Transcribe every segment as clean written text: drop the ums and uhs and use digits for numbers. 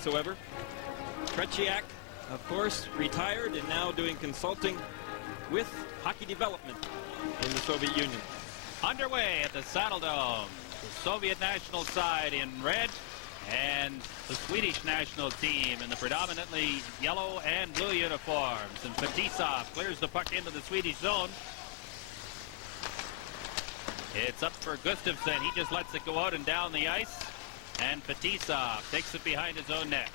whatsoever. Tretiak, of course, retired and now doing consulting with hockey development in the Soviet Union. Underway at the Saddle Dome. The Soviet national side in red and the Swedish national team in the predominantly yellow and blue uniforms. And Fetisov clears the puck into the Swedish zone. It's up for Gustafsson. He just lets it go out and down the ice. And Fetisov takes it behind his own net.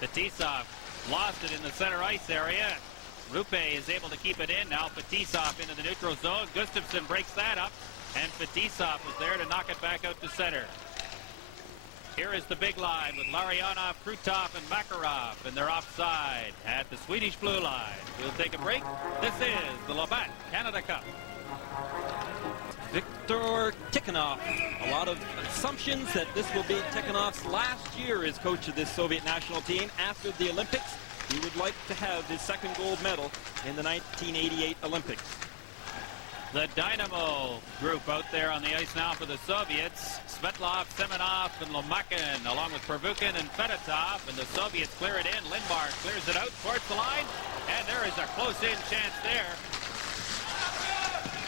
Fetisov lost it in the center ice area. Roupé is able to keep it in. Now Fetisov into the neutral zone. Gustafsson breaks that up. And Fetisov was there to knock it back out to center. Here is the big line with Larionov, Krutov, and Makarov, and they're offside at the Swedish blue line. We'll take a break. This is the Labatt Canada Cup. Viktor Tikhonov. A lot of assumptions that this will be Tikhonov's last year as coach of this Soviet national team. After the Olympics, he would like to have his second gold medal in the 1988 Olympics. The Dynamo group out there on the ice now for the Soviets. Svetlov, Semenov, and Lomakin, along with Pervukin and Fedotov. And the Soviets clear it in. Lindmark clears it out towards the line. And there is a close-in chance there,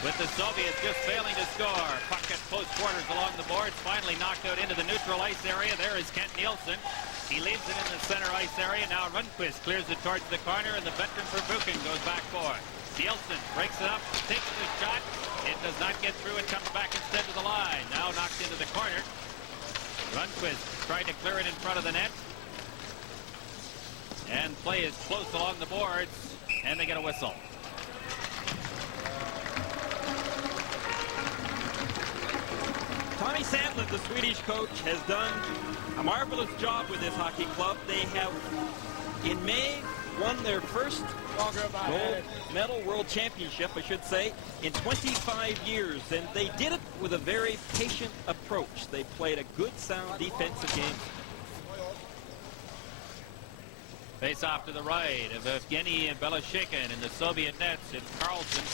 with the Soviets just failing to score. Puck at close quarters along the boards. Finally knocked out into the neutral ice area. There is K.Nilsson. He leaves it in the center ice area. Now Ruндквист clears it towards the corner, and the veteran Pervukin goes back for it. Nilsson breaks it up, takes the shot. It does not get through and comes back instead to the line. Now knocked into the corner. Ruндквист tried to clear it in front of the net. And play is close along the boards, and they get a whistle. Tommy Sandlin, the Swedish coach, has done a marvelous job with this hockey club. They have, in May, won their first gold medal world championship, I should say, in 25 years. And they did it with a very patient approach. They played a good, sound defensive game. Face off to the right of Evgeny Beloshekin in the Soviet nets. It's Қ.Арлссон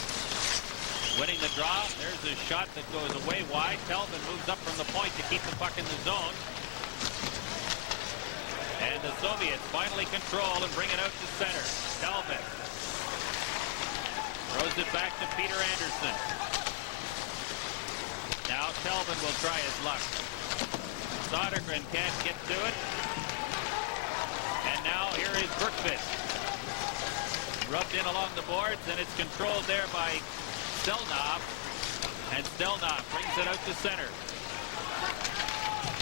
winning the draw. There's a shot that goes away wide. Tельвен moves up from the point to keep the puck in the zone. And the Soviets finally control and bring it out to center. Tельвен throws it back to П.Андерссон. Now Tельвен will try his luck. Седергрен can't get to it. And now here is Bергkvist. Rubbed in along the boards, and it's controlled there by Stelnov. And Stelnov brings it out to center.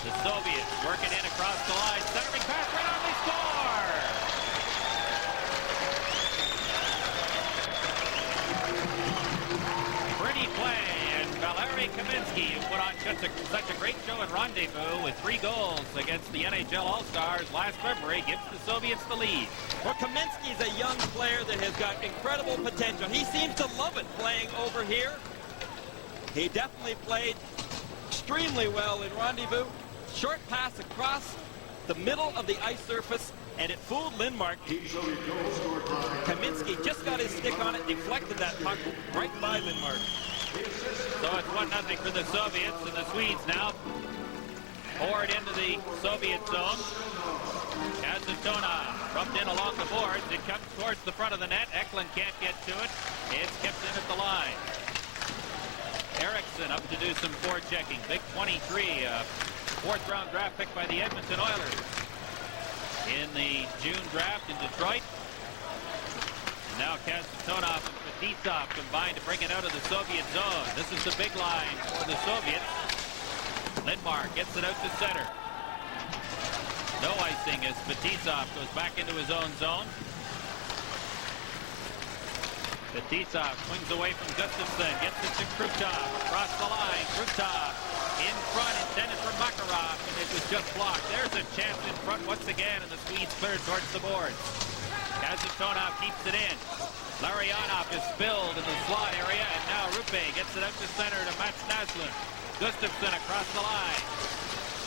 The Soviets working in across the line. Centering pass right on, they score! Pretty play, and Valeri Kaminsky, who put on such a great show at Rendezvous with 3 goals against the NHL All-Stars last February, gives the Soviets the lead. Well, Kaminsky is a young player that has got incredible potential. He seems to love it playing over here. He definitely played extremely well in Rendezvous. Short pass across the middle of the ice surface, and it fooled Lindmark. Kaminsky just got his stick on it, deflected that puck right by Lindmark. So it's 1-0 for the Soviets, and the Swedes now poured into the Soviet zone. Kazatona rubbed in along the boards. It comes towards the front of the net. Қ.Арлссон can't get to it. It's kept in at the line. П.Эрикссон up to do some forechecking. Big 23, fourth-round draft pick by the Edmonton Oilers in the June draft in Detroit. And now Kazatona and Fetisov combined to bring it out of the Soviet zone. This is the big line for the Soviets. Lindmark gets it out to center. No icing as Fetisov goes back into his own zone. Fetisov swings away from Gustafsson, gets it to Krutov, across the line. Krutov in front, intended for Makarov, and it was just blocked. There's a chance in front once again, and the Swedes cleared towards the boards. Kazatona keeps it in. Larionov is spilled in the slot area, and now Roupé gets it out to center to Mats Нэslund. Gustafsson across the line.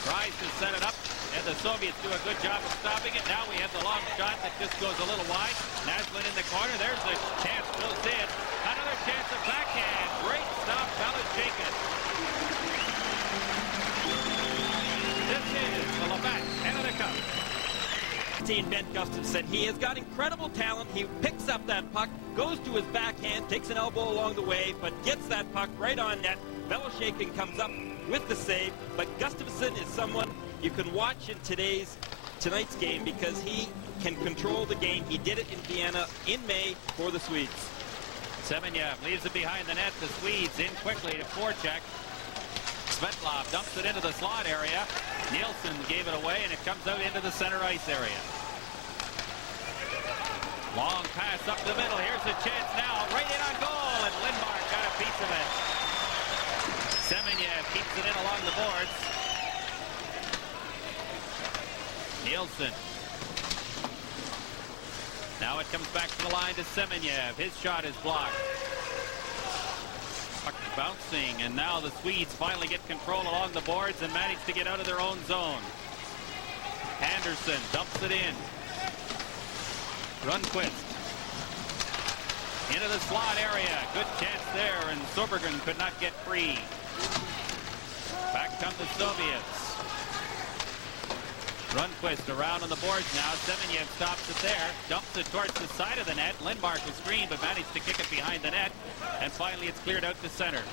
Tries to set it up, and the Soviets do a good job of stopping it. Now we have the long shot that just goes a little wide. Нэslund in the corner. There's a chance close in. Another chance of backhand. Great stop, Beloshekin. This is the Labatt 16, Ben Gustafsson. He has got incredible talent. He picks up that puck, goes to his backhand, takes an elbow along the way, but gets that puck right on net. Beloshakin comes up with the save, but Gustafsson is someone you can watch in tonight's game because he can control the game. He did it in Vienna in May for the Swedes. Semenyev leaves it behind the net. The Swedes in quickly to forecheck. Svetlov dumps it into the slot area. Nilsson gave it away, and it comes out into the center ice area. Long pass up the middle. Here's a chance now. Right in on goal, and Lindmark got a piece of it. Semenyev keeps it in along the boards. Nilsson. Now it comes back to the line to Semenyev. His shot is blocked. Puck bouncing, and now the Swedes finally get control along the boards and manage to get out of their own zone. Andersson dumps it in. Ruндквист. Into the slot area. Good chance there, and Седергren could not get free. Back come the Soviets. Ruндквист around on the boards now. Semenyev stops it there. Dumps it towards the side of the net. Lindmark was screened, but managed to kick it behind the net. And finally, it's cleared out to center.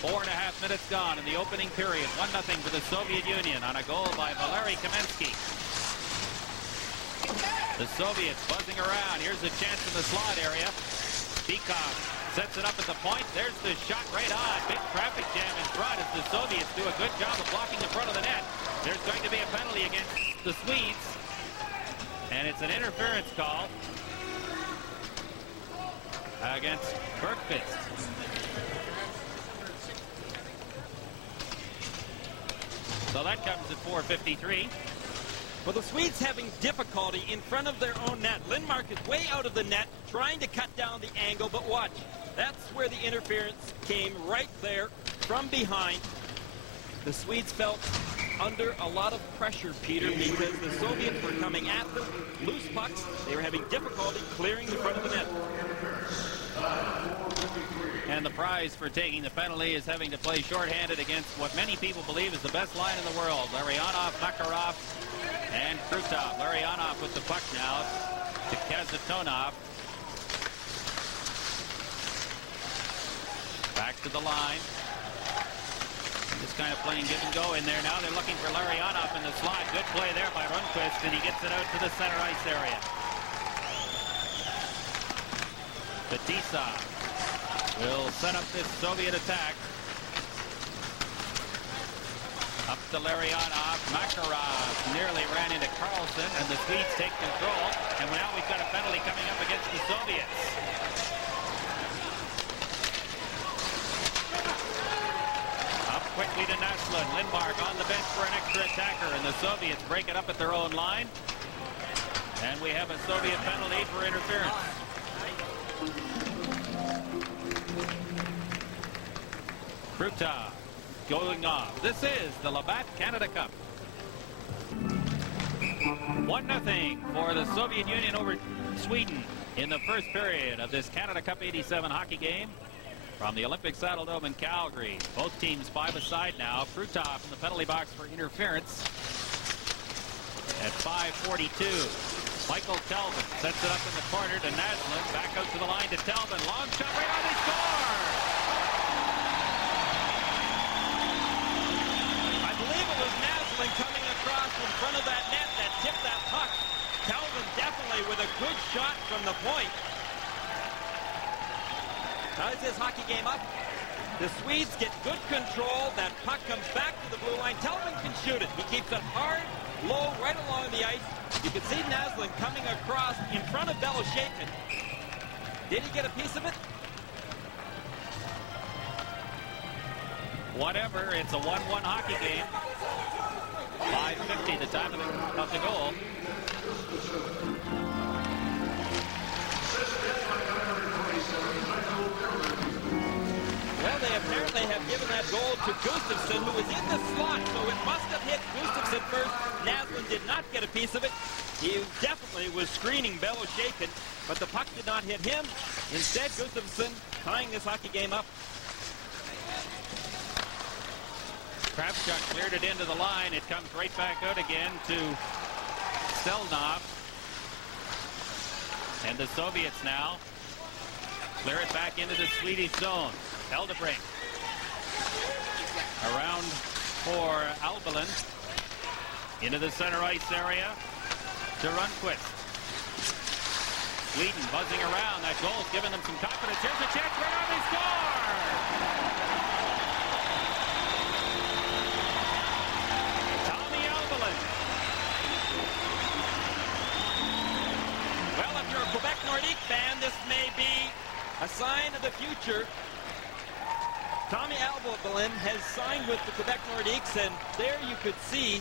4.5 minutes gone in the opening period. 1-0 for the Soviet Union on a goal by Valeri Kamensky. The Soviets buzzing around. Here's a chance in the slot area. Beekov sets it up at the point. There's the shot right on. Big traffic jam in front as the Soviets do a good job of blocking the front of the net. There's going to be a penalty against the Swedes. And it's an interference call against Bергkvist. So that comes at 4:53. Well, the Swedes having difficulty in front of their own net. Lindmark is way out of the net, trying to cut down the angle, but watch. That's where the interference came, right there from behind. The Swedes felt under a lot of pressure, Peter, because the Soviets were coming at them, loose pucks. They were having difficulty clearing the front of the net. And the prize for taking the penalty is having to play shorthanded against what many people believe is the best line in the world. Larionov, Makarov, and Krutov. Larionov with the puck now to Kazantonov. Back to the line. Just kind of playing give and go in there now. They're looking for Larionov in the slot. Good play there by Ruндквист, and he gets it out to the center ice area. Fetisov will set up this Soviet attack. Up to Larionov. Makarov nearly ran into K.Nilsson, and the Swedes take control. And now we've got a penalty coming up against the Soviets. Up quickly to Нэслунд. Lindmark on the bench for an extra attacker, and the Soviets break it up at their own line. And we have a Soviet penalty for interference. Krutov going off. This is the Labatt Canada Cup. 1-0 for the Soviet Union over Sweden in the first period of this Canada Cup '87 hockey game from the Olympic Saddle Dome in Calgary. Both teams 5 aside now. Krutov in the penalty box for interference at 5:42. Michael Tельвен sets it up in the corner to Нэслунд. Back out to the line to Tельвen. Long shot right on, they score! I believe it was Нэslund coming across in front of that net that tipped that puck. Tельвен definitely with a good shot from the point. How is this hockey game up? The Swedes get good control. That puck comes back to the blue line. Tельвен can shoot it. He keeps it hard, low, right along the ice. You can see Нэslund coming across in front of Beloshakin. Did he get a piece of it? Whatever, it's a 1-1 hockey game. 5:50, the time of the goal. Well, they apparently have given that goal to Gustafsson, who was in the slot, so it must have hit Gustafsson first. Нэslund did not get a piece of it. He definitely was screening Beloshakin, but the puck did not hit him. Instead, Gustafsson tying this hockey game up. Kravchuk cleared it into the line. It comes right back out again to Stelnov. And the Soviets now clear it back into the Swedish zone. Eldebrink. Around for Альбелин. Into the center ice area to Ruндkвист. Sweden buzzing around. That goal's giving them some confidence. Here's a chance for them. They score! Tommy Älbelin. Well, if you're a Quebec Nordique fan, this may be a sign of the future. Tommy Älbelin has signed with the Quebec Nordiques, and there you could see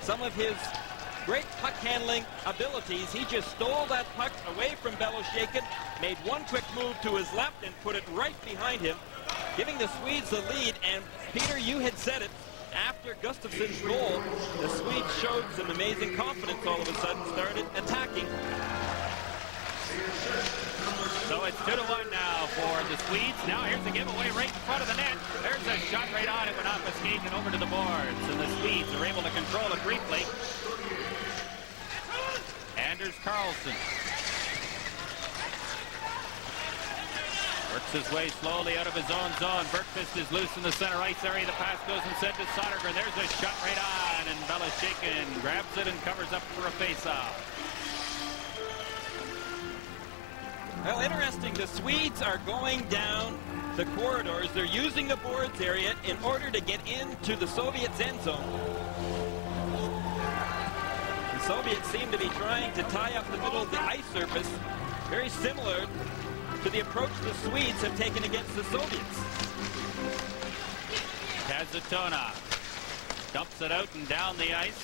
some of his great puck handling abilities. He just stole that puck away from Beloshakin, made one quick move to his left and put it right behind him, giving the Swedes the lead. And Peter, you had said it, after Gustafsson's goal, the Swedes showed some amazing confidence all of a sudden, started attacking. So it's 2-1 now for the Swedes. Now here's the giveaway right in front of the net. There's a shot right on it, went off a skate and over to the boards. And the Swedes are able to control it briefly. K.Nilsson works his way slowly out of his own zone. Bергkvist is loose in the center ice area. The pass goes instead to Седергрен. There's a shot right on, and Beloshakin grabs it and covers up for a face-off. Well, interesting. The Swedes are going down the corridors. They're using the boards area in order to get into the Soviets' end zone. The Soviets seem to be trying to tie up the middle of the ice surface, very similar to the approach the Swedes have taken against the Soviets. Kazatona dumps it out and down the ice.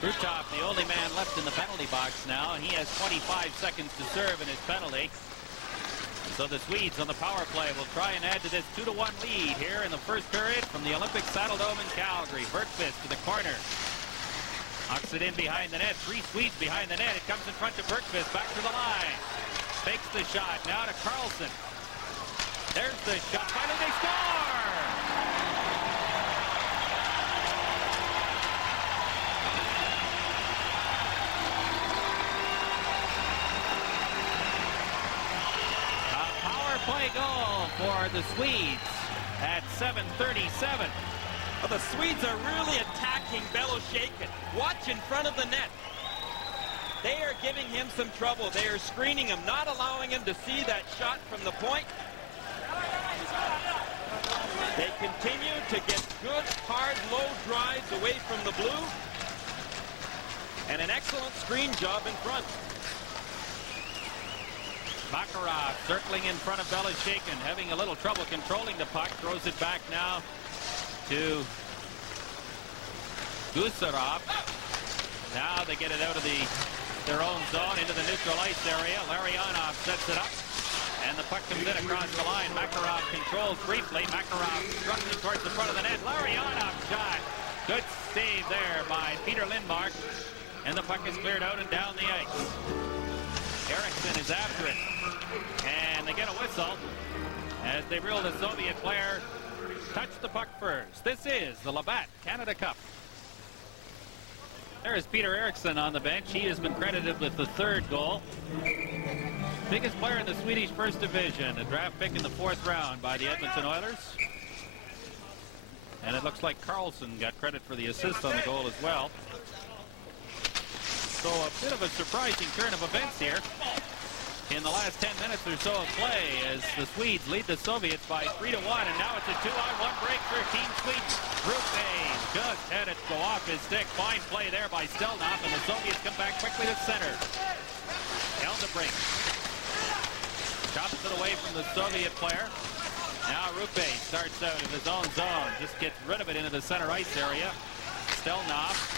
Krutov, the only man left in the penalty box now, and he has 25 seconds to serve in his penalty. So the Swedes on the power play will try and add to this 2-1 lead here in the first period from the Olympic Saddledome in Calgary. Bергkvist to the corner. Knocks it in behind the net. 3 Swedes behind the net. It comes in front to Bергkvist. Back to the line. Fakes the shot. Now to K.Nilsson. There's the shot. Finally they score! Play goal for the Swedes at 7:37. Well, the Swedes are really attacking Beloshakin. Watch in front of the net. They are giving him some trouble. They are screening him, not allowing him to see that shot from the point. They continue to get good, hard, low drives away from the blue. And an excellent screen job in front. Makarov circling in front of Beloshakin, having a little trouble controlling the puck. Throws it back now to Gusarov. Now they get it out of their own zone into the neutral ice area. Larionov sets it up, and the puck comes in across the line. Makarov controls briefly. Makarov struggling towards the front of the net. Larionov shot. Good save there by Peter Lindmark, and the puck is cleared out and down the ice. П.Эрикссон is after it, and they get a whistle as they reel the Soviet player touched the puck first. This is the Labatt Canada Cup. There is П.Эриксson on the bench. He has been credited with the 3rd goal. Biggest player in the Swedish First Division, a draft pick in the 4th round by the Edmonton Oilers. And it looks like K.Nilsson got credit for the assist on the goal as well. So a bit of a surprising turn of events here in the last 10 minutes or so of play as the Swedes lead the Soviets by 3-1, and now it's a 2-on-1 break for Team Sweden. Roupé just had it go off his stick. Fine play there by Stelnov, and the Soviets come back quickly to center. Eldebrink chops it away from the Soviet player. Now Roupé starts out in his own zone, just gets rid of it into the center ice area. Stelnov.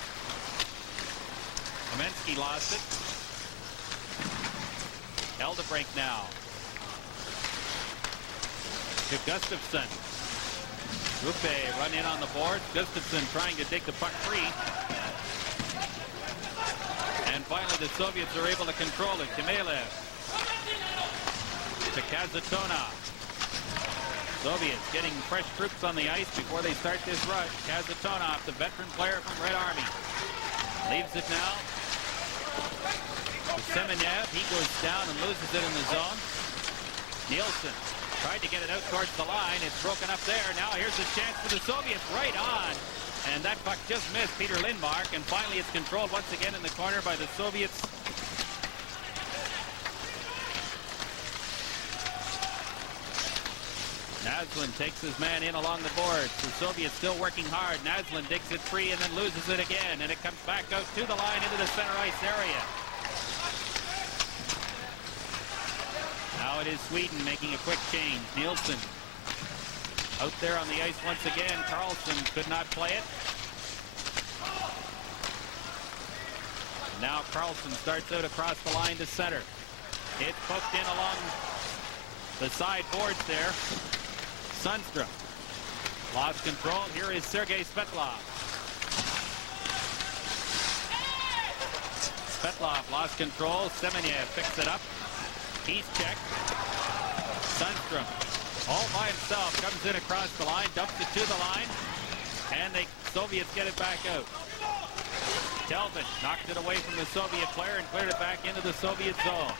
Kamensky lost it. Eldebrink now to Gustafsson. Roupé run in on the board. Gustafsson trying to dig the puck free. And finally the Soviets are able to control it. Khmelev to Kasatonov. Soviets getting fresh troops on the ice before they start this rush. Kasatonov, the veteran player from Red Army, leaves it now Semenyev, he goes down and loses it in the zone. Nilsson tried to get it out towards the line. It's broken up there. Now here's a chance for the Soviets right on. And that puck just missed Peter Lindmark. And finally it's controlled once again in the corner by the Soviets. Naslund takes his man in along the boards. The Soviets still working hard. Naslund digs it free and then loses it again. And it comes back out to the line into the center ice area. Now it is Sweden making a quick change. Nilsson out there on the ice once again. Ä.Kарлsson could not play it. Now Ä.Kарлsson starts out across the line to center. It's poked in along the side boards there. Sundstrom lost control. Here is Sergei Svetlov. Svetlov lost control. Semenyev picks it up. He's checked. Sundstrom all by himself comes in across the line, dumps it to the line, and the Soviets get it back out. Tельвен knocked it away from the Soviet player and cleared it back into the Soviet zone.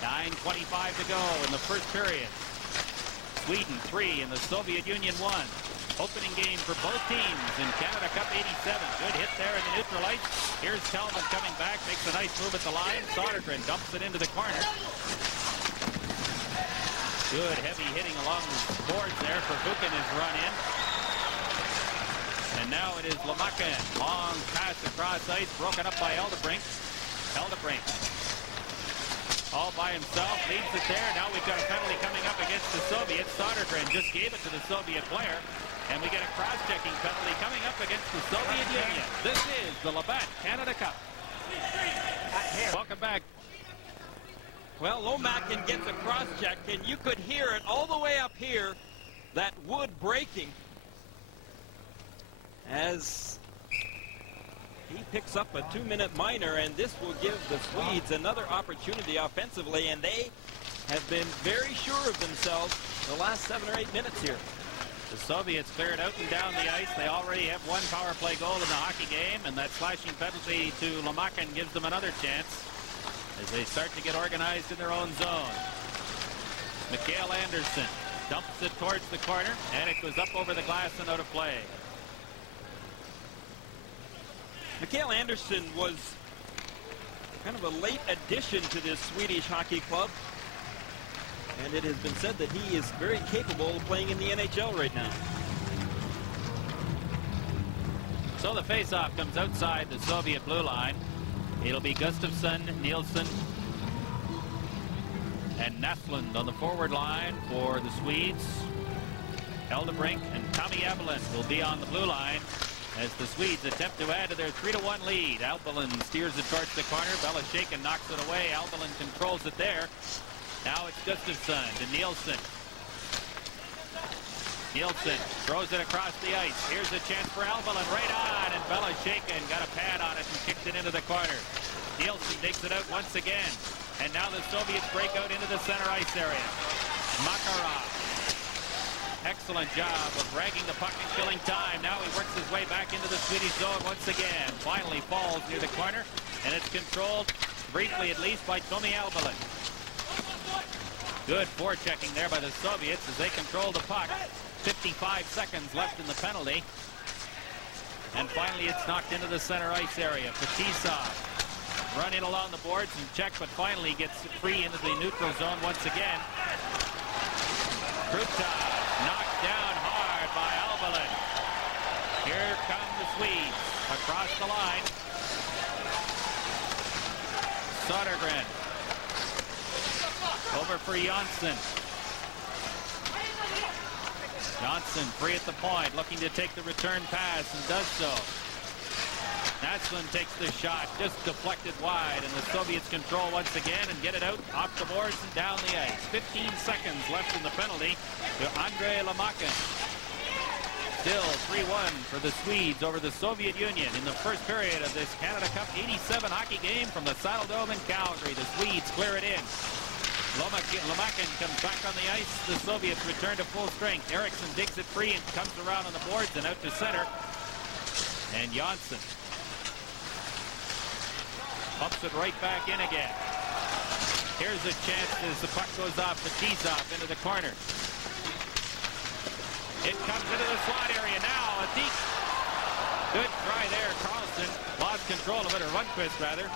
9:25 to go in the first period. Sweden 3 and the Soviet Union 1. Opening game for both teams in Canada Cup 87. Good hit there in the neutral ice. Here's Tельвен coming back, makes a nice move at the line. Седергren dumps it into the corner. Good heavy hitting along the boards there for Buchan is run in. And now it is Lemakin. Long pass across ice, broken up by Eldebrink. Eldebrink all by himself, leaves it there. Now we've got a penalty coming up against the Soviets. Седергren just gave it to the Soviet player. And we get a cross-checking penalty coming up against the Soviet Union. This is the Labatt Canada Cup. Welcome back. Well, Lomakin gets a cross-check, and you could hear it all the way up here, that wood breaking, as he picks up a 2-minute minor, and this will give the Swedes another opportunity offensively, and they have been very sure of themselves the last 7 or 8 minutes here. The Soviets cleared out and down the ice. They already have one power play goal in the hockey game, and that slashing penalty to Lemakin gives them another chance as they start to get organized in their own zone. Ä.Andersson dumps it towards the corner, and it goes up over the glass and out of play. Ä.Andersson was kind of a late addition to this Swedish hockey club, and it has been said that he is very capable of playing in the NHL right now. So the face-off comes outside the Soviet blue line. It'll be Gustafsson, Nilsson, and Нэslund on the forward line for the Swedes. Eldebrink and Tommy Älbelin will be on the blue line as the Swedes attempt to add to their 3-1 lead. Älbelin steers it towards the corner. Beloshakin knocks it away. Älbelin controls it there. Now it's Gustafsson to Nilsson. Nilsson throws it across the ice. Here's a chance for Älbelin right on, and Beloshakin got a pad on it and kicked it into the corner. Nilsson digs it out once again, and now the Soviets break out into the center ice area. Makarov. Excellent job of dragging the puck and killing time. Now he works his way back into the Swedish zone once again. Finally falls near the corner, and it's controlled, briefly at least, by Tommy Älbelin. Good forechecking there by the Soviets as they control the puck. 55 seconds left in the penalty. And finally it's knocked into the center ice area. Fetisov run in along the boards and check, but finally gets free into the neutral zone once again. Krutov knocked down hard by Älbelin. Here come the Swedes across the line. Седергren over for J.Onsson. J.Onsson free at the point, looking to take the return pass, and does so. Naslund takes the shot, just deflected wide, and the Soviets control once again and get it out off the boards and down the ice. 15 seconds left in the penalty to Andrei Lemakin. Still 3-1 for the Swedes over the Soviet Union in the first period of this Canada Cup 87 hockey game from the Saddle Dome in Calgary. The Swedes clear it in. Lemakin comes back on the ice. The Soviets return to full strength. Ä.Eriksson digs it free and comes around on the boards and out to center. And J.Onsson Pumps it right back in again. Here's a chance as the puck goes off Fetisov into the corner. It comes into the slot area now. A deep. Good try there. K.Nilsson lost control of it, or Ruндkвист rather.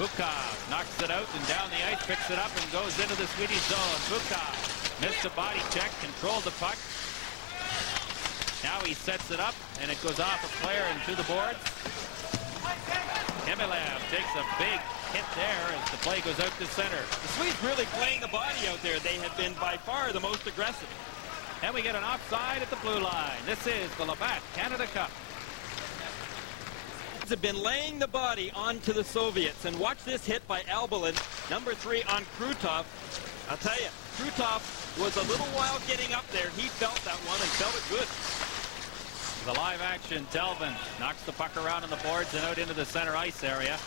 Bukov knocks it out and down the ice, picks it up and goes into the Swedish zone. Bukov missed a body check, controlled the puck. Now he sets it up, and it goes off a player and to the boards. Kemilev takes a big hit there as the play goes out to center. The Swedes really playing the body out there. They have been by far the most aggressive. And we get an offside at the blue line. This is the Labatt Canada Cup. Have been laying the body onto the Soviets, and watch this hit by Альбелин, number 3 on Krutov. I'll tell you, Krutov was a little while getting up there. He felt that one and felt it good. The live action, Tельвен knocks the puck around on the boards and out into the center ice area.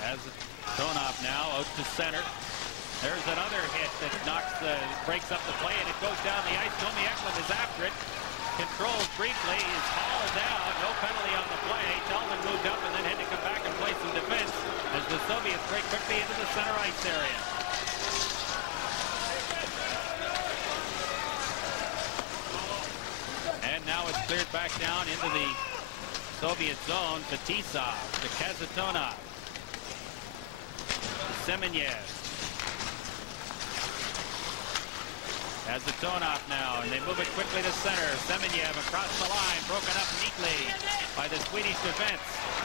Kasatonov now out to center. There's another hit that breaks up the play, and it goes down the ice. Т.Эклунд is after it. Controls briefly, is hauled down, no penalty on the play. Tельвен moved up and then had to come back and play some defense as the Soviets break quickly into the center ice area. And now it's cleared back down into the Soviet zone. Fetisov to Kazatona. Semenyev. Kazatona now, and they move it quickly to center. Semenyev across the line, broken up neatly by the Swedish defense.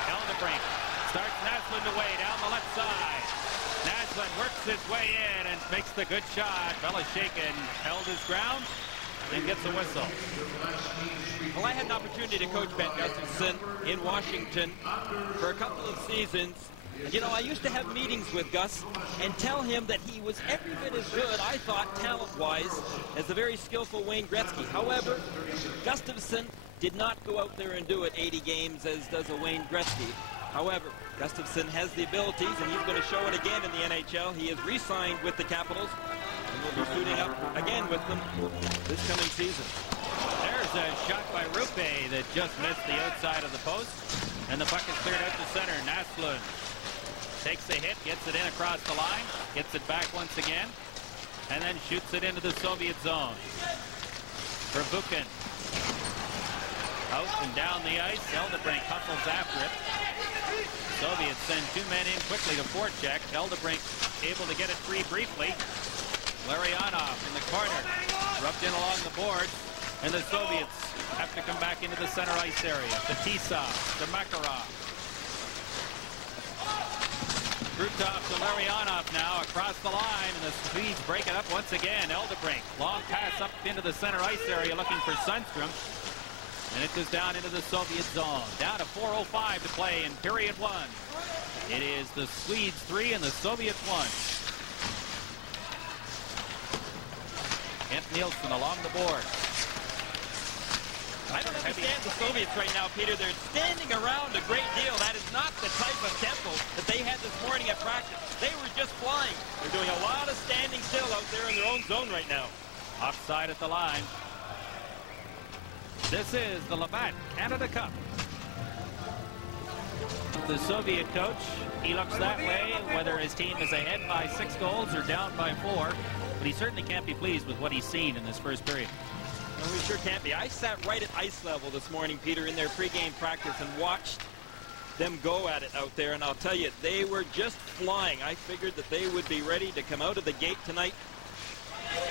Эльдебринk starts Нэslund away down the left side. Нэslund works his way in and makes the good shot. Beloshékin held his ground and gets a whistle. Well, I had an opportunity to coach Gustafsson in Washington for a couple of seasons. You know, I used to have meetings with Gus and tell him that he was every bit as good, I thought, talent-wise, as the very skillful Wayne Gretzky. However, Gustafsson did not go out there and do it 80 games as does a Wayne Gretzky. However, Gustafsson has the abilities, and he's going to show it again in the NHL. He is re-signed with the Capitals, and will be suiting up again with them this coming season. There's a shot by Roupé that just missed the outside of the post, and the puck is cleared out to center. Нэslund takes a hit, gets it in across the line, gets it back once again, and then shoots it into the Soviet zone. For Buchan. Out and down the ice. Eldebrink hustles after it. Soviets send 2 men in quickly to forecheck. Eldebrink able to get it free briefly. Larionov in the corner. Rubbed in along the boards. And the Soviets have to come back into the center ice area. Fetisov to Makarov. Krutov to Larionov now across the line, and the Swedes break it up once again. Eldebrink, long pass up into the center ice area looking for Sundstrom. And it goes down into the Soviet zone. Down to 4:05 to play in period 1. It is the Swedes 3 and the Soviets 1. K.Nilsson along the board. I don't understand the Soviets right now, Peter. They're standing around a great deal. That is not the type of tempo that they had this morning at practice. They were just flying. They're doing a lot of standing still out there in their own zone right now. Offside at the line. This is the Labatt Canada Cup. The Soviet coach, he looks that way, whether his team is ahead by 6 goals or down by 4. But he certainly can't be pleased with what he's seen in this first period. No, we sure can't be. I sat right at ice level this morning, Peter, in their pregame practice and watched them go at it out there. And I'll tell you, they were just flying. I figured that they would be ready to come out of the gate tonight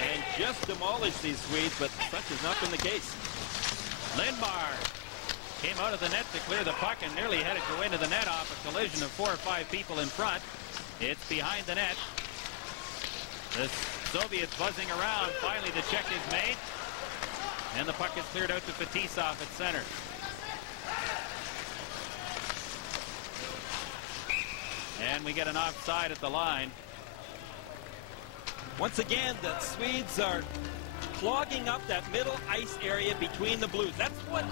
and just demolish these Swedes, but such has not been the case. Lindmark came out of the net to clear the puck and nearly had it go into the net off a collision of 4 or 5 people in front. It's behind the net. The Soviets buzzing around. Finally, the check is made. And the puck is cleared out to Fetisov at center. And we get an offside at the line. Once again, the Swedes are clogging up that middle ice area between the Blues. That's what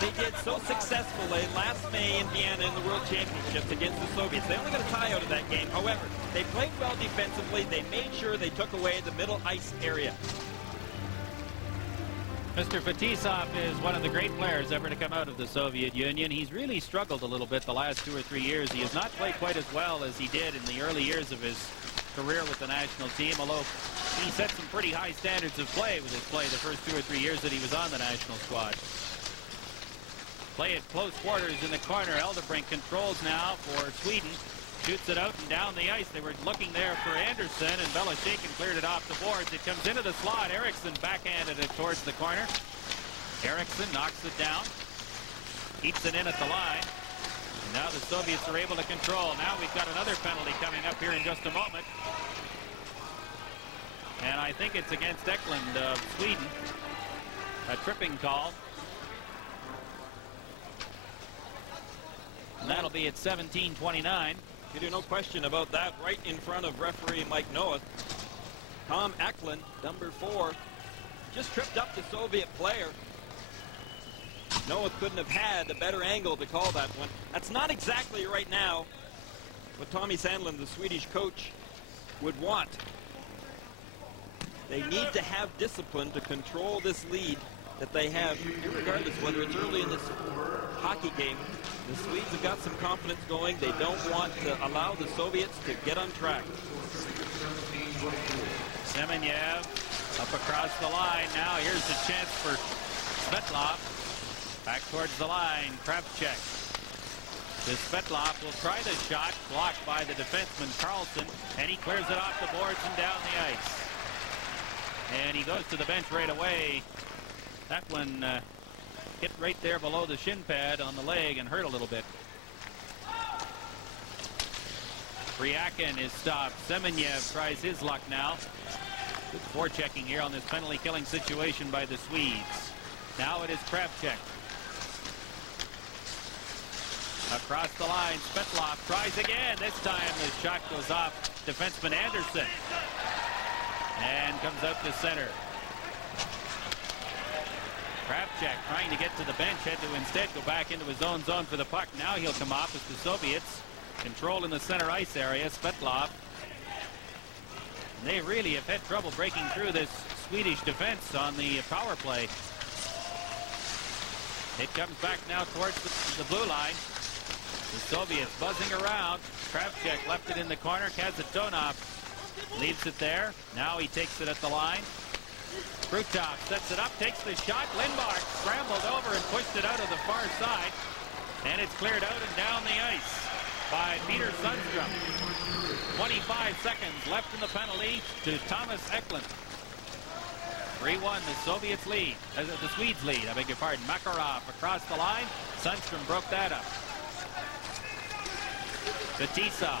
they did so successfully last May in Vienna in the World Championships against the Soviets. They only got a tie out of that game. However, they played well defensively. They made sure they took away the middle ice area. Mr. Fetisov is one of the great players ever to come out of the Soviet Union. He's really struggled a little bit the last 2 or 3 years. He has not played quite as well as he did in the early years of his career with the national team, although he set some pretty high standards of play with his play the first 2 or 3 years that he was on the national squad. Play at close quarters in the corner. Eldebrink controls now for Sweden. Shoots it out and down the ice. They were looking there for Andersson, and Beloshakin cleared it off the boards. It comes into the slot. Eriksson backhanded it towards the corner. Eriksson knocks it down. Keeps it in at the line. And now the Soviets are able to control. Now we've got another penalty coming up here in just a moment. And I think it's against Eklund of Sweden. A tripping call. And that'll be at 17:29. No question about that. Right in front of referee Mike Ноэт. Tom Eklund, number 4, just tripped up the Soviet player. Ноэт couldn't have had a better angle to call that one. That's not exactly right now what Tommy Sandlin, the Swedish coach, would want. They need to have discipline to control this lead that they have, regardless whether it's early in this hockey game. The Swedes have got some confidence going. They don't want to allow the Soviets to get on track. Semenyev up across the line. Now here's the chance for Svetlov. Back towards the line. Kravchuk. This Svetlov will try the shot. Blocked by the defenseman K.Nilsson. And he clears it off the boards and down the ice. And he goes to the bench right away. That one hit right there below the shin pad on the leg and hurt a little bit. Bryakin is stopped. Semenyev tries his luck now. Good forechecking here on this penalty-killing situation by the Swedes. Now it is Kravchuk. Across the line, Svetlov tries again. This time the shot goes off defenseman Andersson. And comes out to center. Kravchuk trying to get to the bench, had to instead go back into his own zone for the puck. Now he'll come off as the Soviets control in the center ice area. Svetlov. They really have had trouble breaking through this Swedish defense on the power play. It comes back now towards the blue line. The Soviets buzzing around. Kravchuk left it in the corner. Kazantonov leaves it there. Now he takes it at the line. Krutov sets it up, takes the shot. Lindmark scrambled over and pushed it out of the far side. And it's cleared out and down the ice by P.Erikssson. 25 seconds left in the penalty to Thomas Eklund. 3-1, the Soviets lead. The Swedes lead, I beg your pardon. Makarov across the line. Sundstrom broke that up. Fetisov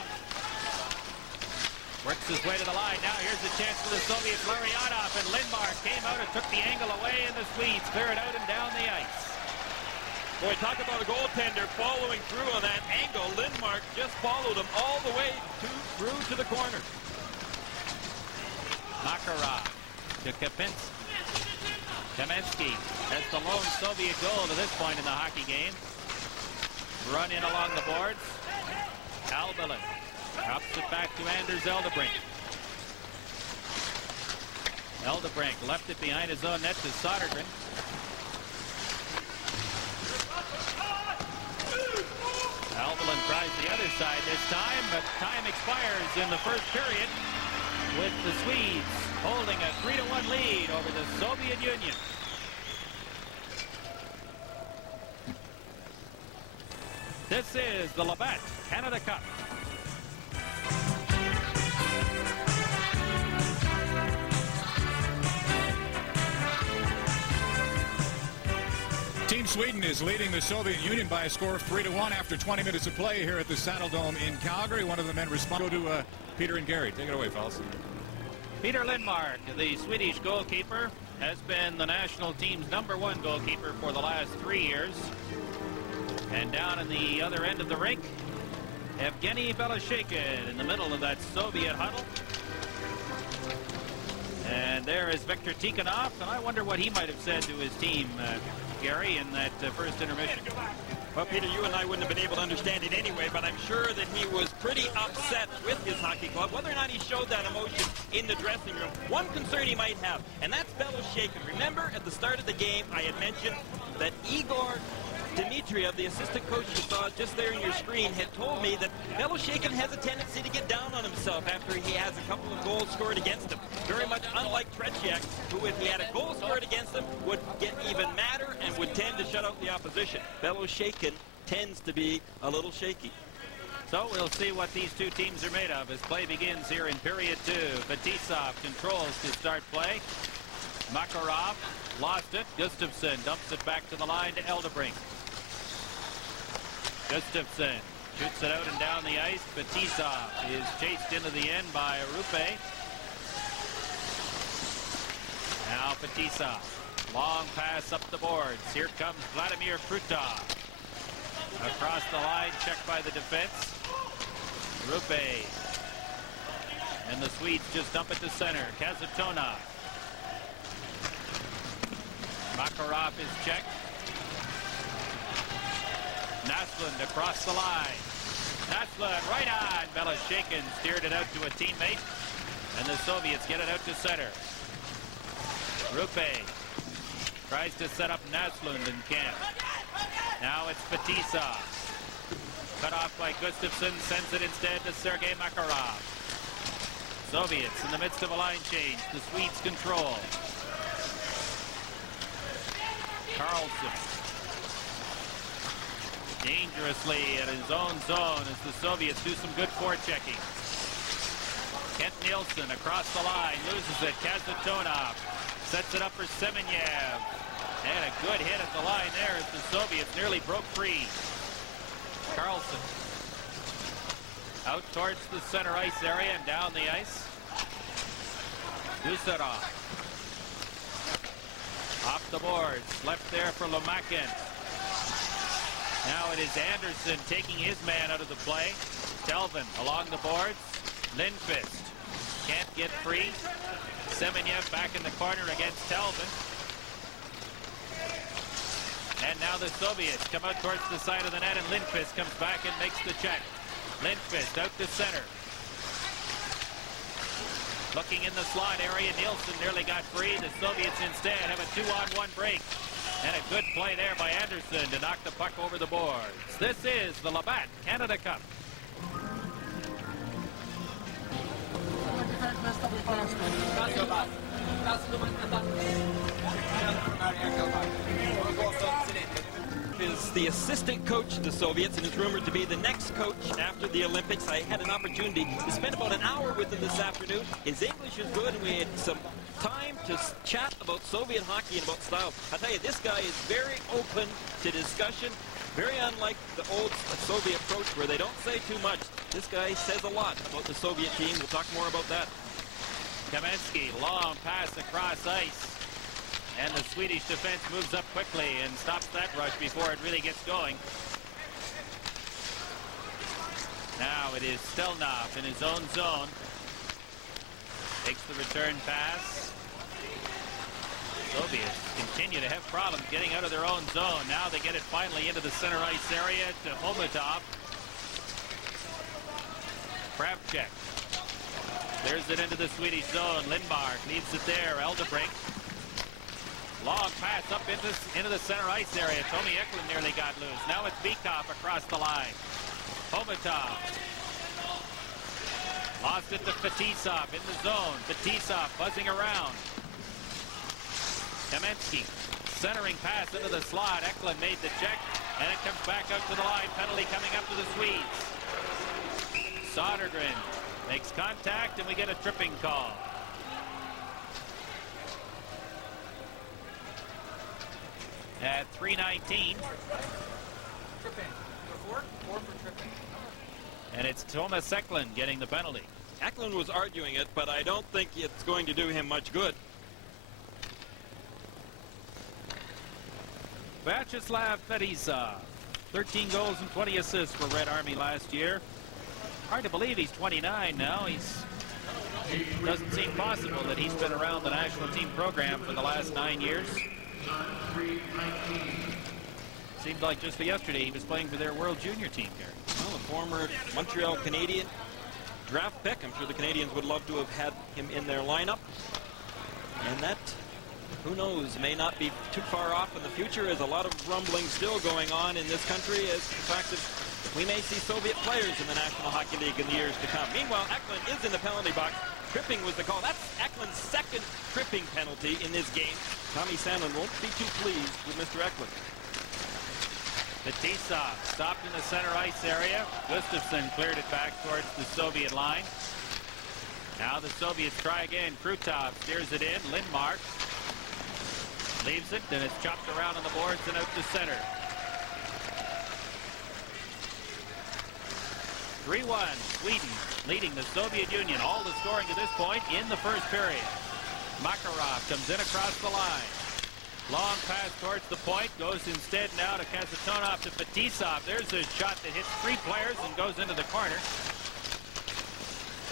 works his way to the line. Now here's the chance for the Soviets. Larionov and Lindmark came out and took the angle away, and the Swedes clear it out and down the ice. Boy, talk about a goaltender following through on that angle. Lindmark just followed him all the way through to the corner. Makarov to Kamensky has the lone Soviet goal to this point in the hockey game. Run in along the boards. Альбелин drops it back to Anders Eldebrink. Eldebrink left it behind his own net to Седергрен. Альбелин tries the other side this time, but time expires in the first period with the Swedes holding a 3-1 lead over the Soviet Union. This is the Labatt Canada Cup. Team Sweden is leading the Soviet Union by a score of 3-1 after 20 minutes of play here at the Saddle Dome in Calgary. One of the men respond. Go to Peter and Gary. Take it away, fellas. Peter Lindmark, the Swedish goalkeeper, has been the national team's #1 goalkeeper for the last 3 years. And down in the other end of the rink, Evgeny Beloshakin in the middle of that Soviet huddle. And there there is Viktor Tikhonov, and I wonder what he might have said to his team, Gary, in that first intermission. Well, Peter, you and I wouldn't have been able to understand it anyway, but I'm sure that he was pretty upset with his hockey club, whether or not he showed that emotion in the dressing room. One concern he might have, and that's Beloshakin. Remember, at the start of the game, I had mentioned that Igor Dmitriev, the assistant coach you saw just there in your screen, had told me that Beloshakin has a tendency to get down on himself after he has a couple of goals scored against him. Very much unlike Tretiak, who, if he had a goal scored against him, would get even madder and would tend to shut out the opposition. Beloshakin tends to be a little shaky. So we'll see what these two teams are made of as play begins here in period 2. Fetisov controls to start play. Makarov lost it. Gustafsson dumps it back to the line to Eldebrink. Gustafsson shoots it out and down the ice. Fetisov is chased into the end by Roupé. Now Fetisov. Long pass up the boards. Here comes Vladimir Krutov. Across the line, checked by the defense. Roupé. And the Swedes just dump it to center. Kazatona. Makarov is checked. Нэslund across the line. Нэslund right on. Beloshakin steered it out to a teammate. And the Soviets get it out to center. Roupé tries to set up Нэslund and can't. Now it's Fetisov. Cut off by Gustafsson. Sends it instead to Sergei Makarov. Soviets in the midst of a line change. The Swedes control. Ä.Kарлsson. Dangerously at his own zone as the Soviets do some good forechecking. K.Nilsson across the line, loses it. Kazatонов sets it up for Semenyev. And a good hit at the line there as the Soviets nearly broke free. Ä.Kарлsson out towards the center ice area and down the ice. Gusarov off the boards, left there for Lomakin. Now it is Ä.Andersson taking his man out of the play. Tельвен along the boards. Lindqvist can't get free. Semenyev back in the corner against Tельвен. And now the Soviets come out towards the side of the net, and Lindqvist comes back and makes the check. Lindqvist out to center. Looking in the slot area, Nilsson nearly got free. The Soviets instead have a 2-on-1 break. And a good play there by Ä.Andersson to knock the puck over the boards. This is the Labatt Canada Cup. Is the assistant coach of the Soviets and is rumored to be the next coach after the Olympics. I had an opportunity to spend about an hour with him this afternoon. His English is good, and we had some time to chat about Soviet hockey and about style. I tell you, this guy is very open to discussion, very unlike the old Soviet approach where they don't say too much. This guy says a lot about the Soviet team. We'll talk more about that. Kamensky, long pass across ice. And the Swedish defense moves up quickly and stops that rush before it really gets going. Now it is Stelnov in his own zone. Takes the return pass. Soviets continue to have problems getting out of their own zone. Now they get it finally into the center ice area to Homatov. Kravchuk clears it into the Swedish zone. Lindmark leaves it there. Eldebrink. Long pass up into the center ice area. Т.Эклунд nearly got loose. Now it's Bykov across the line. Homatov. Lost it to Fetisov in the zone. Fetisov buzzing around. Kamensky. Centering pass into the slot. Eklund made the check. And it comes back out to the line. Penalty coming up to the Swedes. Седергрен makes contact, and we get a tripping call. At 3:19. And it's Thomas Eklund getting the penalty. Eklund was arguing it, but I don't think it's going to do him much good. Vyacheslav Fetisov, 13 goals and 20 assists for Red Army last year. Hard to believe he's 29 now. He's Doesn't seem possible that he's been around the national team program for the last 9 years. Seemed like just yesterday he was playing for their World Junior team here. Well, a former Montreal Canadian draft pick. I'm sure the Canadians would love to have had him in their lineup. And that, who knows, may not be too far off in the future, as a lot of rumbling still going on in this country as the fact that we may see Soviet players in the National Hockey League in the years to come. Meanwhile, Eklund is in the penalty box. Tripping was the call. That's Eklund's second tripping penalty in this game. Tommy Sandlin won't be too pleased with Mr. Eklund. Fetisov stopped in the center ice area. Gustafsson cleared it back towards the Soviet line. Now the Soviets try again. Krutov steers it in. Lindmark leaves it, and it's chopped around on the boards and out to center. 3-1, Sweden leading the Soviet Union. All the scoring to this point in the first period. Makarov comes in across the line. Long pass towards the point, goes instead now to Kazantonov to Fetisov. There's a shot that hits 3 players and goes into the corner.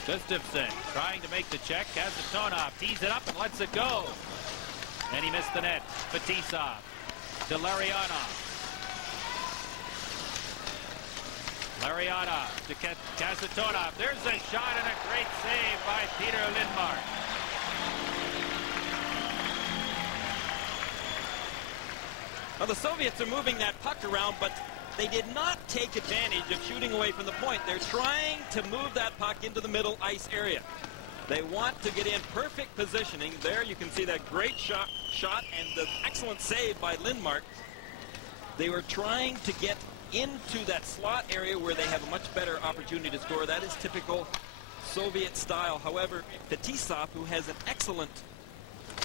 Gustafsson trying to make the check. Kazantonov tees it up and lets it go. And he missed the net. Fetisov to Larionov. Larionov to Kazantonov. There's a shot and a great save by Peter Lindmark. Well, the Soviets are moving that puck around, but they did not take advantage of shooting away from the point. They're trying to move that puck into the middle ice area. They want to get in perfect positioning. There you can see that great shot and the excellent save by Lindmark. They were trying to get into that slot area where they have a much better opportunity to score. That is typical Soviet style. However, Fetisov, who has an excellent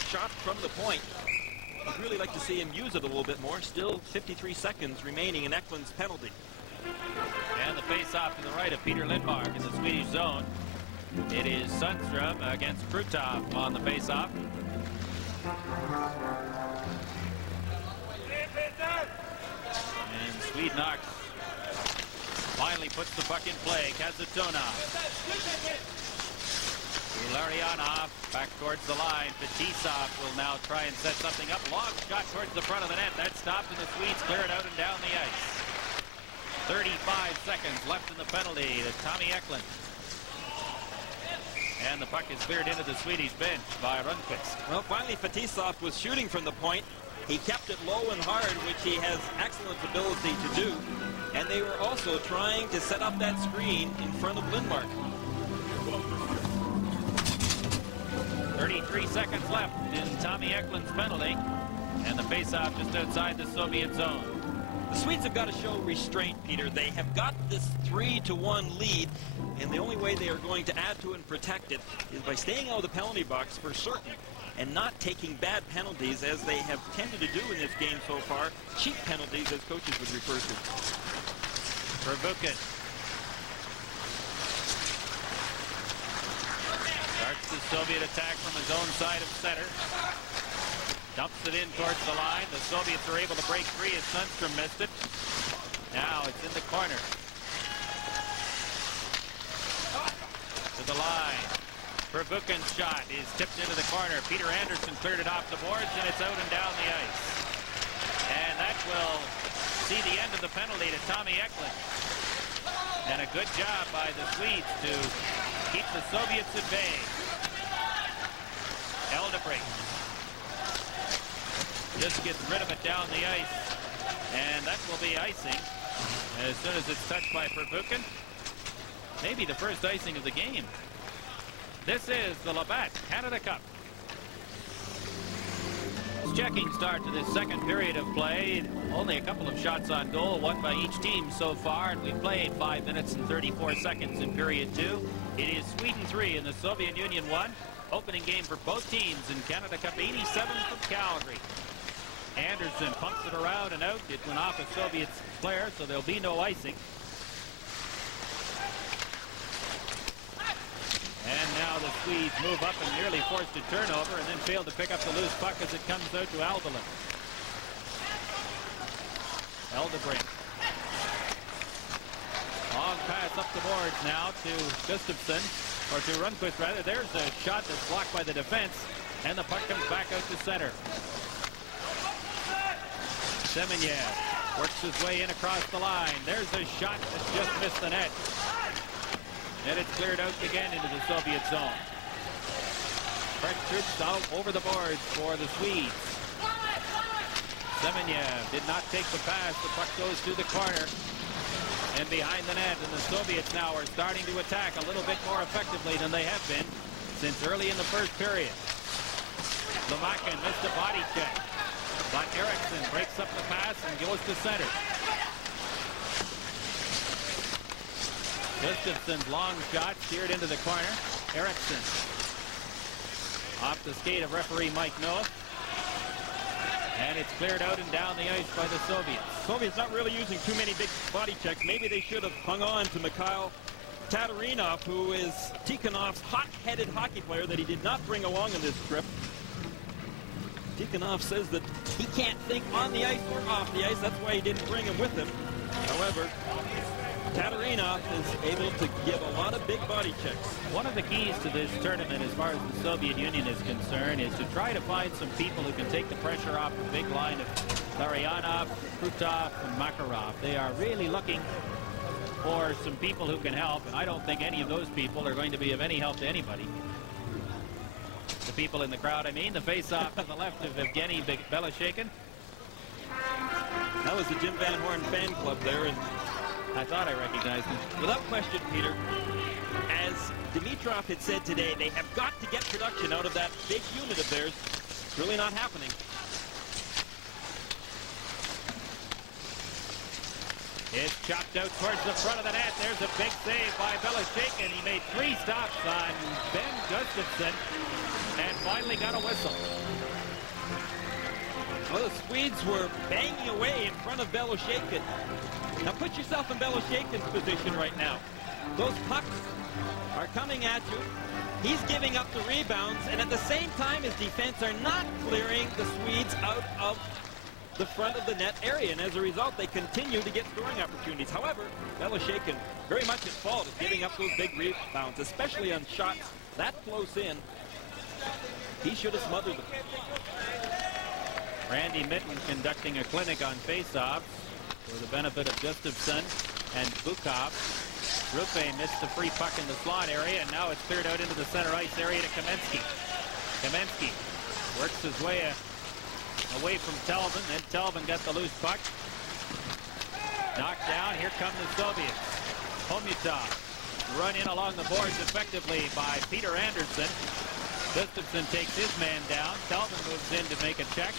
shot from the point, I'd really like to see him use it a little bit more. Still 53 seconds remaining in Eklund's penalty. And the face-off to the right of Peter Lindmark in the Swedish zone. It is Sundström against Krutov on the face-off. And Sweden finally puts the puck in play. Kazantonov. Larionov back towards the line. Fetisov will now try and set something up. Long shot towards the front of the net. That stopped, and the Swedes clear it out and down the ice. 35 seconds left in the penalty to Tommy Eklund. And the puck is cleared into the Swedish bench by Ruндквист. Well, finally Fetisov was shooting from the point. He kept it low and hard, which he has excellent ability to do. And they were also trying to set up that screen in front of Lindmark. 33 seconds left in Tommy Eklund's penalty, and the faceoff just outside the Soviet zone. The Swedes have got to show restraint, Peter. They have got this 3-1 lead, and the only way they are going to add to it and protect it is by staying out of the penalty box for certain and not taking bad penalties, as they have tended to do in this game so far. Cheap penalties, as coaches would refer to. Verbuchen starts the Soviet attack from his own side of center. Dumps it in towards the line. The Soviets are able to break free as Sundström missed it. Now it's in the corner. To the line. Verbuchen's shot is tipped into the corner. P.Андерсson cleared it off the boards, and it's out and down the ice. And that will see the end of the penalty to Tommy Eklund. And a good job by the Swedes to keep the Soviets at bay. Эльдебринk just gets rid of it down the ice, and that will be icing as soon as it's touched by Verbuchen. Maybe the first icing of the game. This is the Labatt Canada Cup. Checking start to this second period of play. Only a couple of shots on goal, one by each team so far, and we've played 5 minutes and 34 seconds in period 2. It is Sweden 3 and the Soviet Union 1. Opening game for both teams in Canada Cup 87 from Calgary. Andersson pumps it around and out. It went off a Soviet player, so there'll be no icing. And now the Swedes move up and nearly forced a turnover and then fail to pick up the loose puck as it comes out to Альбелин. Эльдебринk. Long pass up the boards now to Gustafsson. or to Ruндkвист rather. There's a shot that's blocked by the defense, and the puck comes back out to center. Semenyev works his way in across the line. There's a shot that just missed the net. And it's cleared out again into the Soviet zone. Fresh troops out over the boards for the Swedes. Semenyev did not take the pass. The puck goes to the corner and behind the net. And the Soviets now are starting to attack a little bit more effectively than they have been since early in the first period. Lemakin missed a body check, but Eriksson breaks up the pass and goes to center. Gustafsson's long shot steered into the corner. Eriksson off the skate of referee Mike Noah. And it's cleared out and down the ice by the Soviets. Soviets not really using too many big body checks. Maybe they should have hung on to Mikhail Tatarinov, who is Tikhonov's hot-headed hockey player that he did not bring along in this trip. Tikhonov says that he can't think on the ice or off the ice. That's why he didn't bring him with him. However, Tatarinov is able to give a lot of big body checks. One of the keys to this tournament as far as the Soviet Union is concerned is to try to find some people who can take the pressure off the big line of Larionov, Krutov, and Makarov. They are really looking for some people who can help, and I don't think any of those people are going to be of any help to anybody. The people in the crowd, I mean, the face-off to the left of Evgeny Beloshekin. That was the Jim Van Horn fan club there, and I thought I recognized him. Without question, Peter, as Dimitrov had said today, they have got to get production out of that big unit of theirs. It's really not happening. It's chopped out towards the front of the net. There's a big save by Beloshekin. He made 3 stops on Ben Gustafsson and finally got a whistle. Well, the Swedes were banging away in front of Beloshekin. Now put yourself in Beloshekin's position right now. Those pucks are coming at you. He's giving up the rebounds, and at the same time his defense are not clearing the Swedes out of the front of the net area, and as a result they continue to get scoring opportunities. However, Beloshekin very much at fault of giving up those big rebounds, especially on shots that close in. He should have smothered them. Randy Mitten conducting a clinic on face-offs for the benefit of Gustafsson and Bukov. Roupé missed the free puck in the slot area, and now it's cleared out into the center ice area to Kamensky. Kamensky works his way away from Tельвен, and Tельвен got the loose puck. Knocked down. Here come the Soviets. Homutov run in along the boards effectively by П.Андерссон. Gustafsson takes his man down. Tельвен moves in to make a check.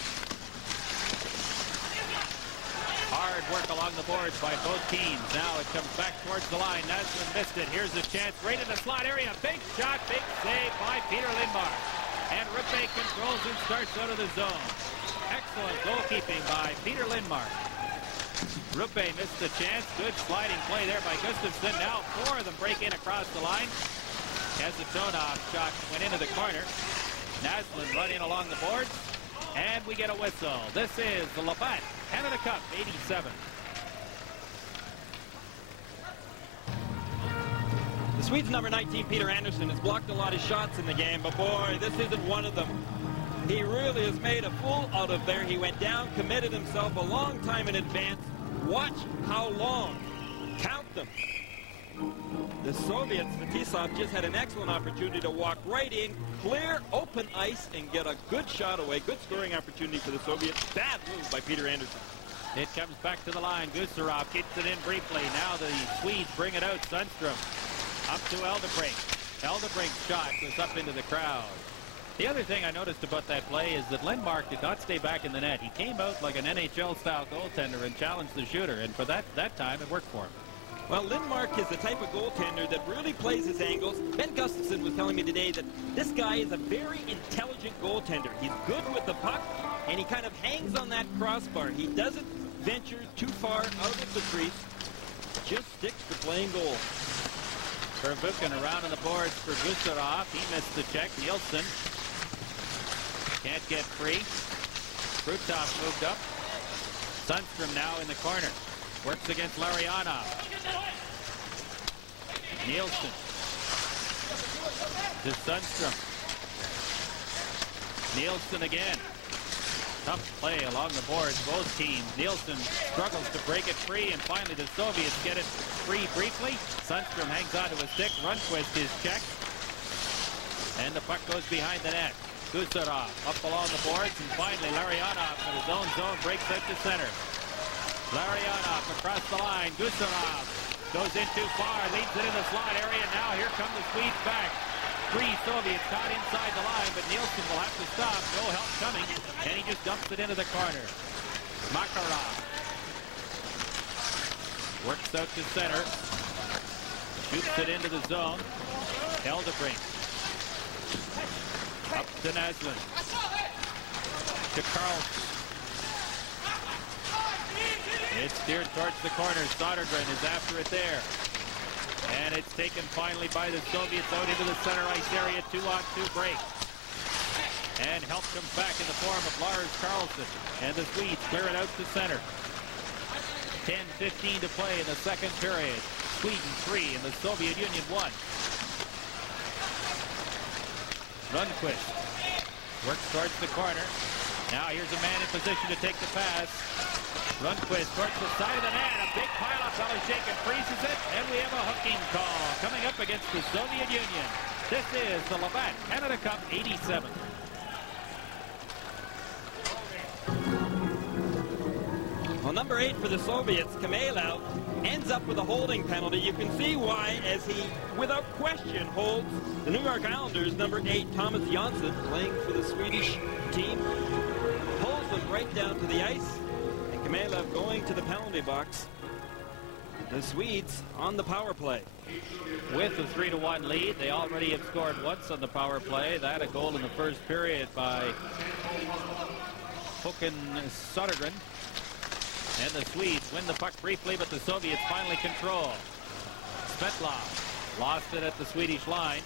Hard work along the boards by both teams. Now it comes back towards the line. Нэслунд missed it. Here's a chance right in the slot area. Big shot, big save by Peter Lindmark. And Roupé controls and starts out of the zone. Excellent goalkeeping by Peter Lindmark. Roupé missed the chance. Good sliding play there by Gustafsson. Now 4 of them break in across the line. Kazanov shot went into the corner. Нэslund run in along the boards. And we get a whistle. This is the Labatt Canada Cup 87. The Swedes' number 19, П.Андерсson, has blocked a lot of shots in the game, but boy, this isn't one of them. He really has made a fool out of there. He went down, committed himself a long time in advance. Watch how long. Count them. The Soviets, Fetisov, just had an excellent opportunity to walk right in, clear open ice, and get a good shot away. Good scoring opportunity for the Soviets. Bad move by П.Андерсson. It comes back to the line. Gusarov kicks it in briefly. Now the Swedes bring it out. Sundstrom up to Eldebrink. Eldebrink's shot goes up into the crowd. The other thing I noticed about that play is that Lindmark did not stay back in the net. He came out like an NHL-style goaltender and challenged the shooter, and for that time, it worked for him. Well, Lindmark is the type of goaltender that really plays his angles. Ben Gustafsson was telling me today that this guy is a very intelligent goaltender. He's good with the puck, and he kind of hangs on that crossbar. He doesn't venture too far out of the crease. Just sticks to playing goal. Verbuchen around on the boards for Gusarov. He missed the check. Nilsson can't get free. Krutov moved up. Sundstrom now in the corner. Works against Larionov. Nilsson to Sundstrom. Nilsson again. Tough play along the boards, both teams. Nilsson struggles to break it free, and finally the Soviets get it free briefly. Sundstrom hangs onto a stick. Ruндквист is checked. And the puck goes behind the net. Gusarov up along the boards, and finally Larionov in his own zone breaks out to center. Larionov across the line. Gusarov goes in too far, leads it in the slot area. Now here come the Swedes back. 3 Soviets caught inside the line, but Nilsson will have to stop. No help coming, and he just dumps it into the corner. Makarov works out to center. Shoots it into the zone. Eldebrink. Up to Нэslund. To Қ.Арлссон. It's steered towards the corner. Седергрен is after it there. And it's taken finally by the Soviets out into the center ice area. 2-on-2 break. And help comes back in the form of Л.Карлсson. And the Swedes clear it out to center. 10:15 to play in the second period. Sweden 3 and the Soviet Union 1. Ruндkvist works towards the corner. Now here's a man in position to take the pass. Ruндkvist towards the side of the net. A big pile-up. Beloshékin freezes it. And we have a hooking call coming up against the Soviet Union. This is the Labatt Canada Cup 87. Well, number 8 for the Soviets, Khmelov, ends up with a holding penalty. You can see why, as he, without question, holds the New York Islanders' number 8, Т.Йонссон, playing for the Swedish team, pulls them right down to the ice, and Khmelov going to the penalty box. The Swedes on the power play. With a 3-1 lead, they already have scored once on the power play. That a goal in the first period by Седергрен. And the Swedes win the puck briefly, but the Soviets finally control. Svetlov lost it at the Swedish line.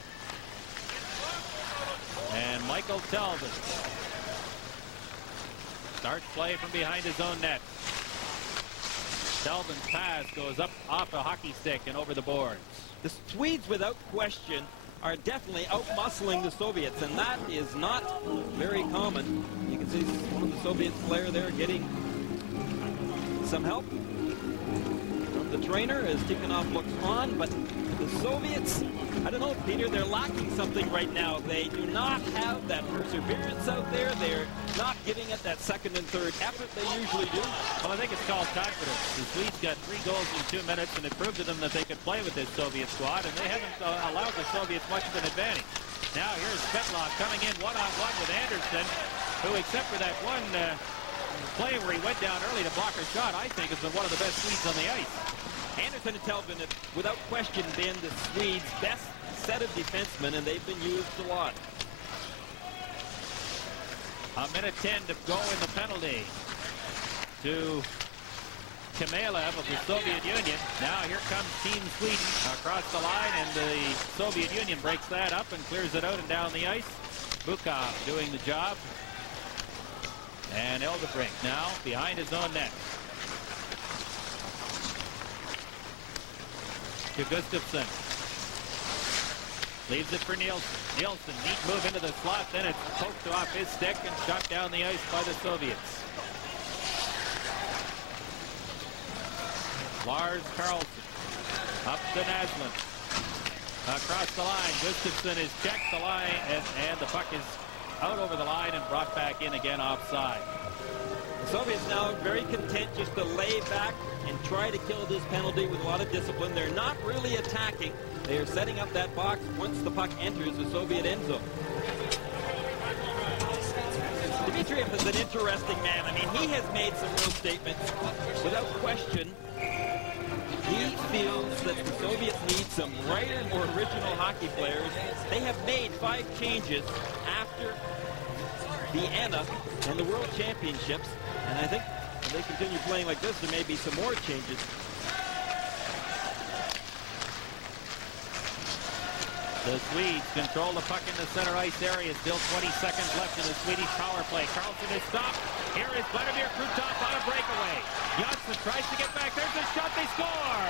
And Michael Tельвен starts play from behind his own net. Tельven's pass goes up off a hockey stick and over the boards. The Swedes, without question, are definitely out-muscling the Soviets, and that is not very common. You can see one of the Soviet players there getting some help from the trainer as Tikhonov looks on, but the Soviets, I don't know, Peter, they're lacking something right now. They do not have that perseverance out there. They're not giving it that second and third effort they usually do. Well, I think it's called confidence. The Swedes got 3 goals in 2 minutes, and it proved to them that they could play with this Soviet squad, and they haven't allowed the Soviets much of an advantage. Now here's Svetlov coming in one-on-one with Andersson, who, except for that one play where he went down early to block a shot, I think has been one of the best Swedes on the ice. Andersson and Tельвен have, without question, been the Swedes' best set of defensemen, and they've been used a lot. A minute 10 to go in the penalty to Khmelov of the Soviet Union. Now here comes Team Sweden across the line, and the Soviet Union breaks that up and clears it out and down the ice. Bukov doing the job. And Eldebrink now behind his own net. To Gustafsson. Leaves it for Nilsson. Nilsson, neat move into the slot, then it's poked off his stick and shot down the ice by the Soviets. Л.Карлsson up to Нэslund. Across the line, Gustafsson is checked the line, and the puck is out over the line and brought back in again offside. The Soviets now very content just to lay back and try to kill this penalty with a lot of discipline. They're not really attacking. They are setting up that box once the puck enters the Soviet end zone. Dmitriev is an interesting man. I mean, he has made some real statements. Without question, he feels that the Soviets need some brighter, more original hockey players. They have made 5 changes after Vienna and the World Championships, and I think if they continue playing like this, there may be some more changes. The Swedes control the puck in the center ice area. Still 20 seconds left in the Swedish power play. Қ.Арлссон is stopped. Here is Vladimir Krutov on a breakaway. Jönsson tries to get back. There's a shot. They score!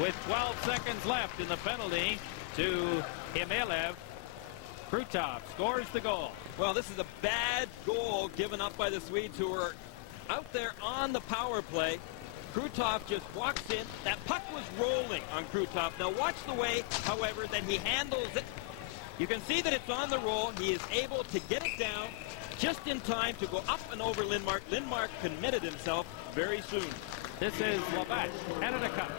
with 12 seconds left in the penalty to Himelev. Krutov scores the goal. Well, this is a bad goal given up by the Swedes, who are out there on the power play. Krutov just walks in. That puck was rolling on Krutov. Now watch the way, however, that he handles it. You can see that it's on the roll. He is able to get it down just in time to go up and over Lindmark. Lindmark committed himself very soon. This is Labatt, Canada Cup.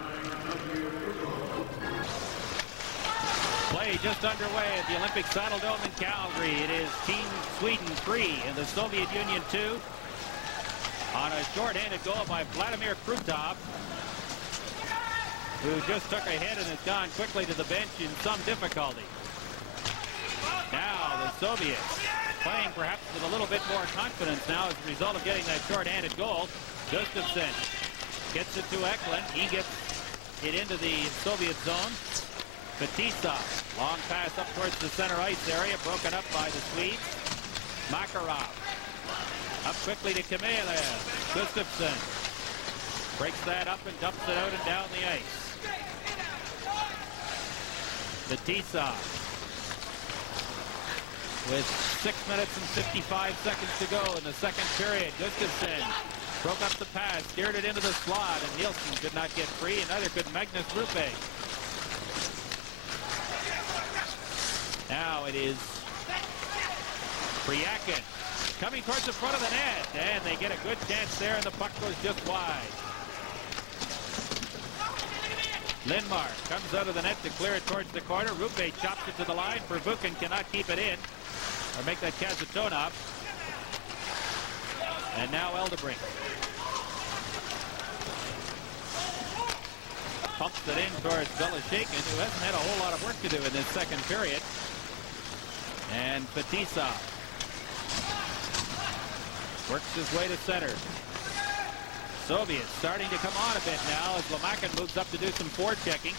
Play just underway at the Olympic Saddle Dome in Calgary. It is Team Sweden 3 and the Soviet Union 2 on a short-handed goal by Vladimir Krutov, who just took a hit and has gone quickly to the bench in some difficulty. Now the Soviets playing perhaps with a little bit more confidence now as a result of getting that short-handed goal. Gustafsson gets it to Eklund. He gets it into the Soviet zone. Fetisov, long pass up towards the center ice area, broken up by the Swedes. Makarov, up quickly to Kamelev. Gustafsson breaks that up and dumps it out and down the ice. Fetisov with 6 minutes and 55 seconds to go in the second period. Gustafsson broke up the pass, steered it into the slot, and Nilsson could not get free, and neither could Magnus Roupé. Now it is Priakin coming towards the front of the net, and they get a good chance there, and the puck goes just wide. Lindmark comes out of the net to clear it towards the corner. Roupé chops it to the line. Pervukin cannot keep it in, or make that Kazantonov. And now Eldebrink pumps it in towards Beloshakin, who hasn't had a whole lot of work to do in this second period. And Fetisa works his way to center. Soviets starting to come on a bit now as Lamakin moves up to do some forechecking.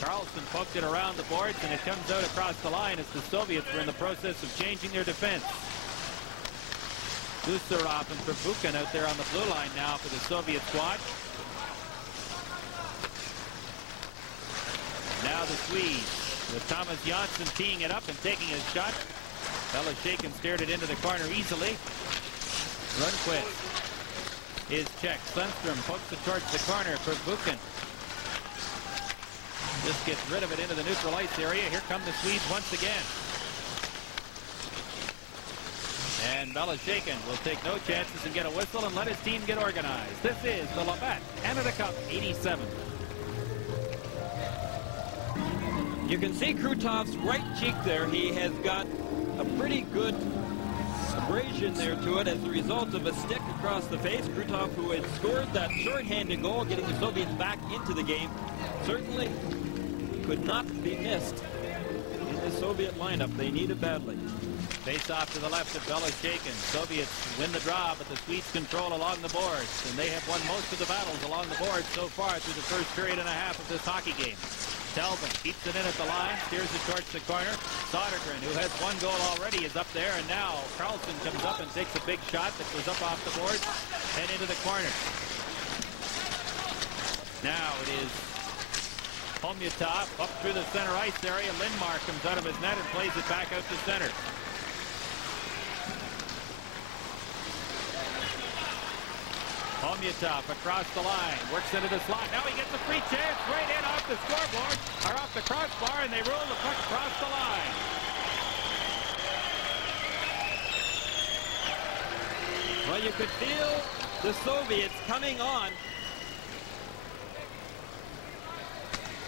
Ä.Kарлsson poked it around the boards, and it comes out across the line as the Soviets were in the process of changing their defense. Gusarov and Pervukin out there on the blue line now for the Soviet squad. Now the Swedes with Thomas J.Onsson teeing it up and taking his shot. Beloshakin steered it into the corner easily. Ruндkvist is checked. Sundstrom pokes it towards the corner. Pervukin just gets rid of it into the neutral ice area. Here come the Swedes once again. And Beloshakin will take no chances and get a whistle and let his team get organized. This is the Labatt Canada Cup 87. You can see Krutov's right cheek there. He has got a pretty good abrasion there to it as a result of a stick across the face. Krutov, who had scored that short-handed goal, getting the Soviets back into the game, certainly could not be missed in the Soviet lineup. They need it badly. Face off to the left of Beloshakin. Soviets win the draw, but the Swedes control along the boards, and they have won most of the battles along the boards so far through the first period and a half of this hockey game. Tельвен keeps it in at the line, steers it towards the corner. Седергрен, who has one goal already, is up there, and now Ä.Kарлsson comes up and takes a big shot that goes up off the boards and into the corner. Now it is Homyatov up through the center ice area. Lindmark comes out of his net and plays it back out to center. Homyatov across the line, works into the slot. Now he gets a free chance right in off the scoreboard, or off the crossbar, and they roll the puck across the line. Well, you could feel the Soviets coming on.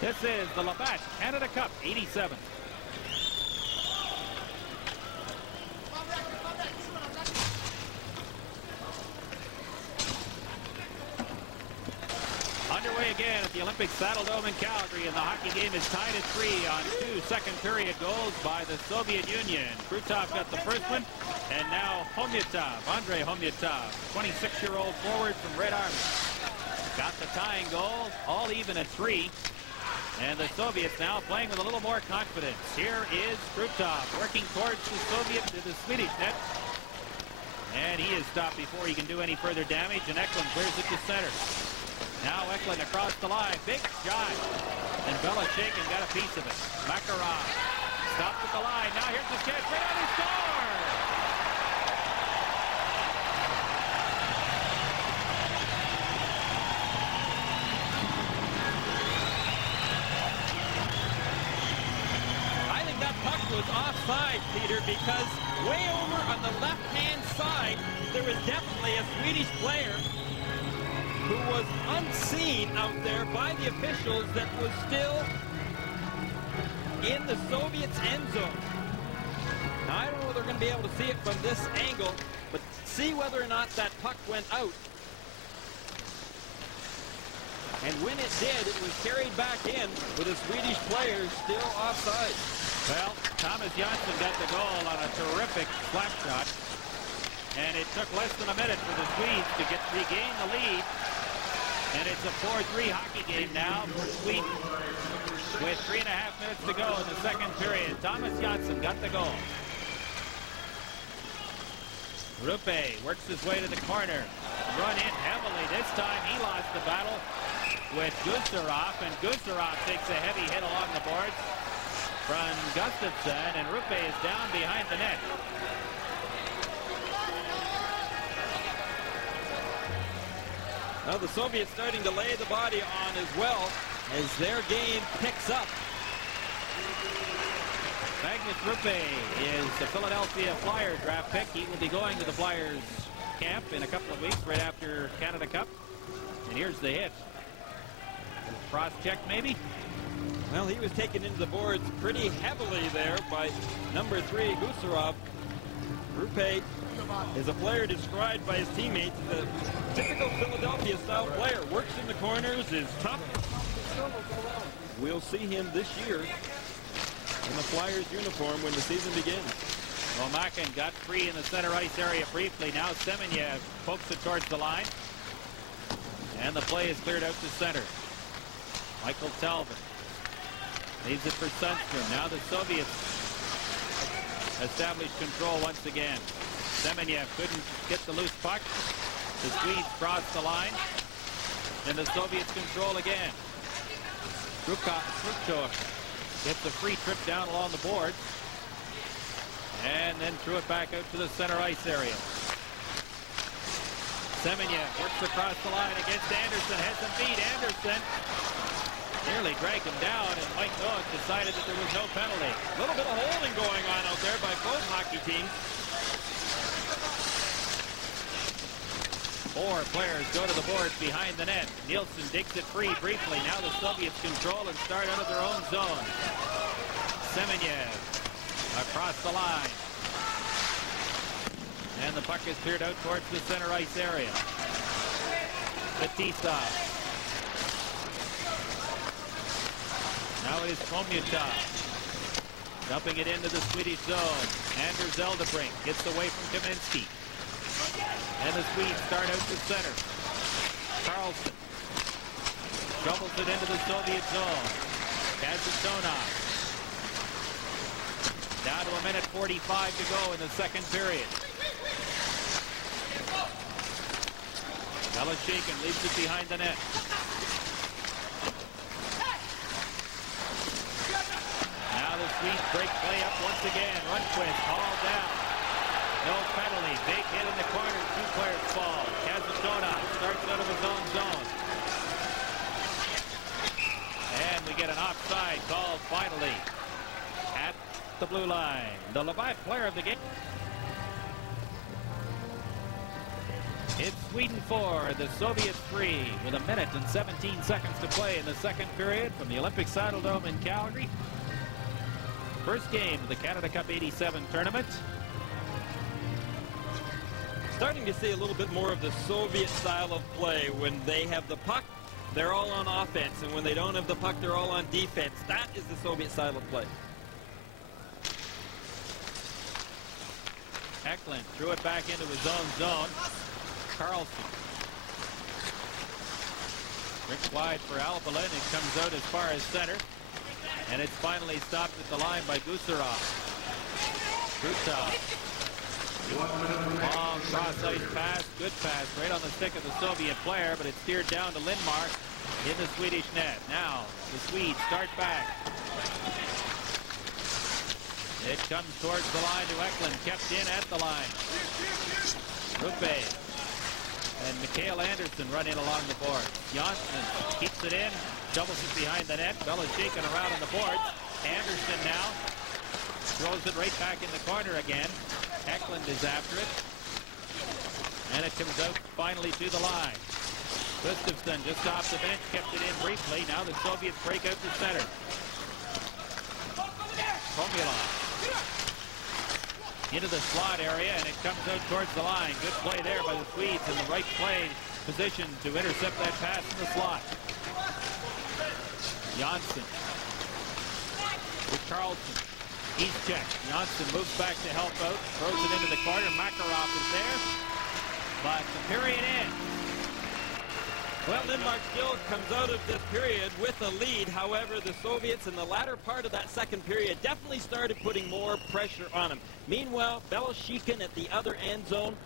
This is the Labatt Canada Cup 87. Underway again at the Olympic Saddle Dome in Calgary, and the hockey game is tied at 3 on 2 second-period goals by the Soviet Union. Krutov got the first one, and now Homyatov, Andrei Homyatov, 26-year-old forward from Red Army, got the tying goal, all even at 3. And the Soviets now playing with a little more confidence. Here is Krutov working towards the Swedish net. And he is stopped before he can do any further damage, and Eklund clears it to center. Now Ecklund across the line. Big shot. And Beloshakin got a piece of it. Makarov stopped at the line. Now here's the chance. Right on, he scores! I think that puck was offside, Peter, because way over on the left-hand side, there was definitely a Swedish player who was unseen out there by the officials that was still in the Soviets' end zone. Now, I don't know if they're going to be able to see it from this angle, but see whether or not that puck went out. And when it did, it was carried back in with a Swedish player still offside. Well, Т.Йонссон got the goal on a terrific slap shot. And it took less than a minute for the Swedes to regain the lead. And it's a 4-3 hockey game now for Sweden with 3.5 minutes to go in the second period. Т.Йонссон got the goal. Roupé works his way to the corner. Run in heavily. This time he lost the battle with Gustafsson. And Gustafsson takes a heavy hit along the boards from Gustafsson. And Roupé is down behind the net. Now the Soviets starting to lay the body on as well as their game picks up. Magnus Roupé is the Philadelphia Flyers draft pick. He will be going to the Flyers camp in a couple of weeks right after Canada Cup. And here's the hit. Cross check maybe? Well, he was taken into the boards pretty heavily there by number 3, Gustafsson. Roupé is a player described by his teammates as a typical Philadelphia-style player. Works in the corners, is tough. We'll see him this year in the Flyers uniform when the season begins. Well, Makin got free in the center ice area briefly. Now Semenyev pokes it towards the line. And the play is cleared out to center. Michael Tельвен leaves it for Sundstrom. Now the Soviets establish control once again. Semenyev couldn't get the loose puck. The Swedes cross the line. And the Soviets control again. Kravchuk gets a free trip down along the boards. And then threw it back out to the center ice area. Semenyev works across the line against Andersson. Has him beat. Andersson nearly dragged him down, and Mike Ноэт decided that there was no penalty. A little bit of holding going on out there by both hockey teams. 4 players go to the boards behind the net. Nilsson digs it free briefly. Now the Soviets control and start out of their own zone. Semenyev across the line. And the puck is cleared out towards the center ice area. Fetisov. Now it is Komyatov. Dumping it into the Swedish zone. Anders Eldebrink gets away from Kaminsky. And the Swedes start out to center. Ä.Kарлsson shovels it into the Soviet zone. Kazantonov. Down to 1:45 to go in the second period. Beloshakin leaves it behind the net. Now the Swedes break play up once again. Ruндквист hauled down. No penalty. Big hit in the corner. 2 players fall. Kazantonov starts out of his own zone. And we get an offside call finally at the blue line. The Lviv player of the game. It's Sweden 4, the Soviets 3, with 1 minute and 17 seconds to play in the second period from the Olympic Saddledome in Calgary. First game of the Canada Cup '87 tournament. Starting to see a little bit more of the Soviet style of play. When they have the puck, they're all on offense. And when they don't have the puck, they're all on defense. That is the Soviet style of play. Ecklund threw it back into his own zone. Ä.Kарлsson. Ripped wide for Альбелин. It comes out as far as center. And it's finally stopped at the line by Gustafsson. Krutov Long cross-ice pass, good pass, right on the stick of the Soviet player, but it's steered down to Lindmark in the Swedish net. Now, the Swedes start back. It comes towards the line to Eklund, kept in at the line. Roupé and P.Андерсson run in along the board. J.Onsson keeps it in, doubles it behind the net. Beloshakin around on the boards. Andersson now throws it right back in the corner again. Eklund is after it. And it comes out finally to the line. Gustafsson just off the bench, kept it in briefly. Now the Soviets break out to center. Komilov into the slot area, and it comes out towards the line. Good play there by the Swedes in the right play position to intercept that pass in the slot. J.Onsson with Қ.Арлссон. He's checked. J.Onsson moves back to help out, throws it into the corner. Makarov is there, but the period ends. Well, Lindmark still comes out of this period with a lead. However, the Soviets in the latter part of that second period definitely started putting more pressure on him. Meanwhile, Beloshakin at the other end zone,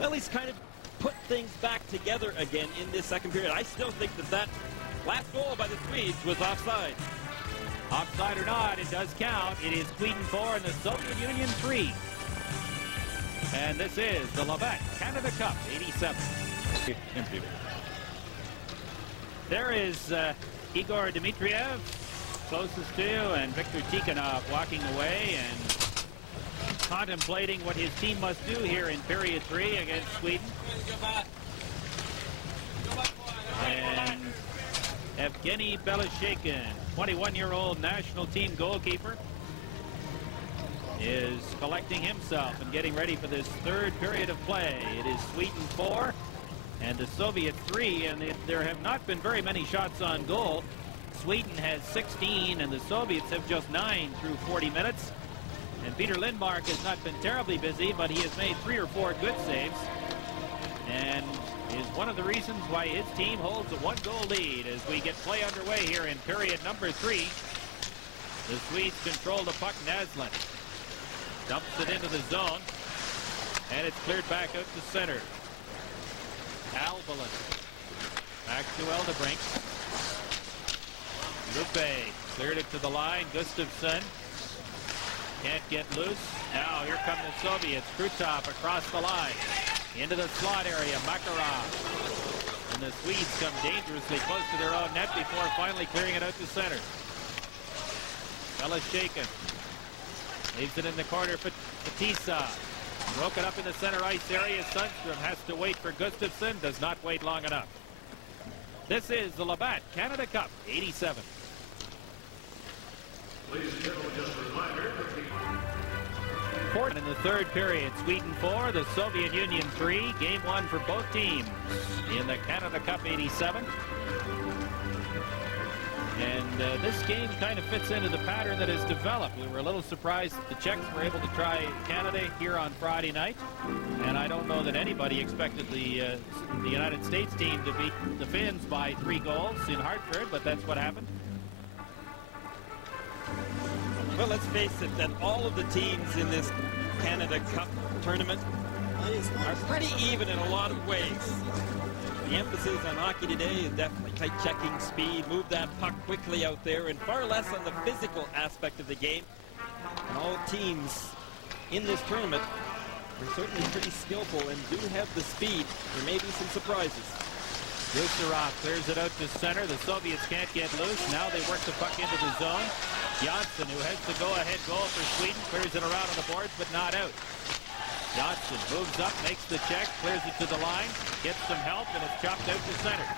well, he's kind of put things back together again in this second period. I still think that last goal by the Swedes was offside. Offside or not, it does count. It is Sweden 4 and the Soviet Union 3. And this is the Labatt Canada Cup 87. There is Igor Dmitriev, closest to, and Viktor Tikhonov walking away and contemplating what his team must do here in period 3 against Sweden. And Evgeny Beloshakin, 21-year-old national team goalkeeper, is collecting himself and getting ready for this third period of play. It is Sweden 4 and the Soviets 3, and there have not been very many shots on goal. Sweden has 16 and the Soviets have just 9 through 40 minutes. And Peter Lindmark has not been terribly busy, but he has made 3 or 4 good saves and is one of the reasons why his team holds a 1-goal lead as we get play underway here in period number 3. The Swedes control the puck. Нэslund dumps it into the zone, and it's cleared back out to center. Альбелин back to Эльдебринk. Roupé cleared it to the line. Gustafsson can't get loose. Now here come the Soviets. Krutov across the line into the slot area. Makarov. And the Swedes come dangerously close to their own net before finally clearing it out to center. Beloshakin leaves it in the corner for Fetisov. Broken up in the center ice area. Sundstrom has to wait for Gustafsson. Does not wait long enough. This is the Labatt Canada Cup 87. Ladies and gentlemen, just a reminder. In the third period, Sweden 4, the Soviet Union 3. Game 1 for both teams in the Canada Cup 87. And this game kind of fits into the pattern that has developed. We were a little surprised that the Czechs were able to try Canada here on Friday night. And I don't know that anybody expected the United States team to beat the Finns by 3 goals in Hartford, but that's what happened. Well, let's face it, that all of the teams in this Canada Cup tournament are pretty even in a lot of ways. The emphasis on hockey today is definitely tight checking, speed, move that puck quickly out there, and far less on the physical aspect of the game. And all teams in this tournament are certainly pretty skillful and do have the speed. There may be some surprises. Gustafsson clears it out to center. The Soviets can't get loose. Now they work the puck into the zone. J.Onsson, who has the go-ahead goal for Sweden, clears it around on the boards, but not out. J.Onsson moves up, makes the check, clears it to the line, gets some help, and it's chopped out to center.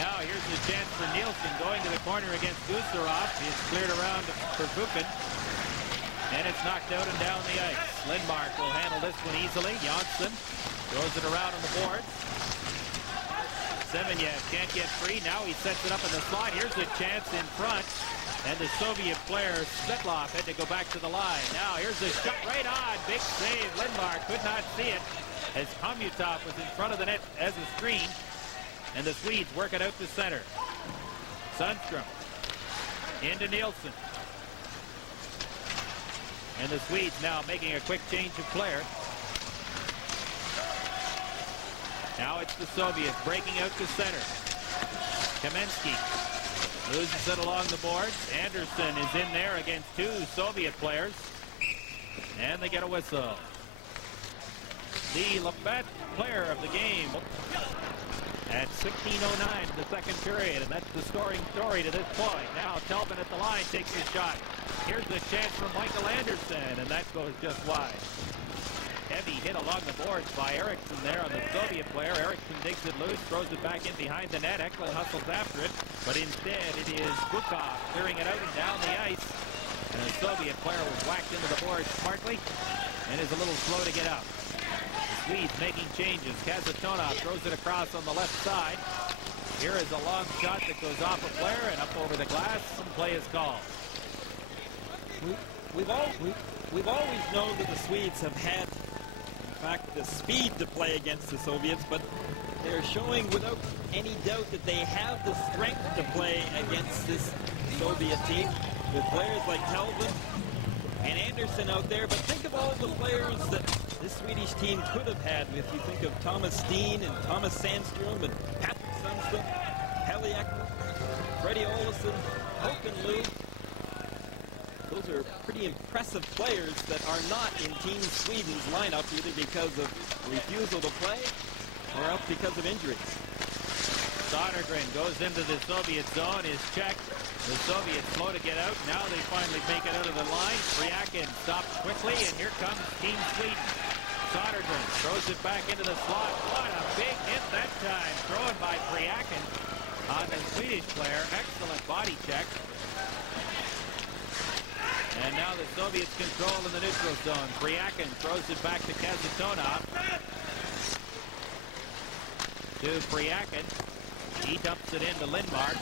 Now here's the chance for Nilsson going to the corner against Gustafsson. He's cleared around for Buchan, and it's knocked out and down the ice. Lindmark will handle this one easily. J.Onsson throws it around on the boards. Semenyev can't get free. Now he sets it up in the slot. Here's a chance in front. And the Soviet player, Svetlov, had to go back to the line. Now, here's a shot right on. Big save. Lindmark could not see it as Komutov was in front of the net as a screen. And the Swedes work it out to center. Sundstrom into Nilsson. And the Swedes now making a quick change of player. Now it's the Soviets breaking out to center. Kamensky loses it along the boards. Andersson is in there against two Soviet players. And they get a whistle. The Labatt player of the game at 16:09 in the second period, and that's the scoring story to this point. Now Tельвен at the line takes his shot. Here's the chance for Michael Andersson, and that goes just wide. Heavy hit along the boards by П.Эрикссон there on the Soviet player. П.Эриксson digs it loose, throws it back in behind the net. Т.Эклунд hustles after it, but instead it is Bukov clearing it out and down the ice. And the Soviet player was whacked into the boards smartly and is a little slow to get up. The Swedes making changes. Kazatona throws it across on the left side. Here is a long shot that goes off a player and up over the glass. Some play is called. We've always known that the Swedes have had, in fact, the speed to play against the Soviets, but they're showing without any doubt that they have the strength to play against this Soviet team with players like Tельвен and Andersson out there. But think of all the players that this Swedish team could have had. If you think of Thomas Steen and Thomas Sandstrom and Pet.Suндstrem, Heli Ekman, Freddie Olsson, Håkan Lou. Those are pretty impressive players that are not in Team Sweden's lineup, either because of refusal to play or else because of injuries. Седергren goes into the Soviet zone, is checked. The Soviets slow to get out. Now they finally make it out of the line. Priakin stops quickly, and here comes Team Sweden. Седергren throws it back into the slot. What a big hit that time. Thrown by Priakin on the Swedish player. Excellent body check. And now the Soviets control in the neutral zone. Priakin throws it back to Kazatona. To Priakin. He dumps it into Lindmark.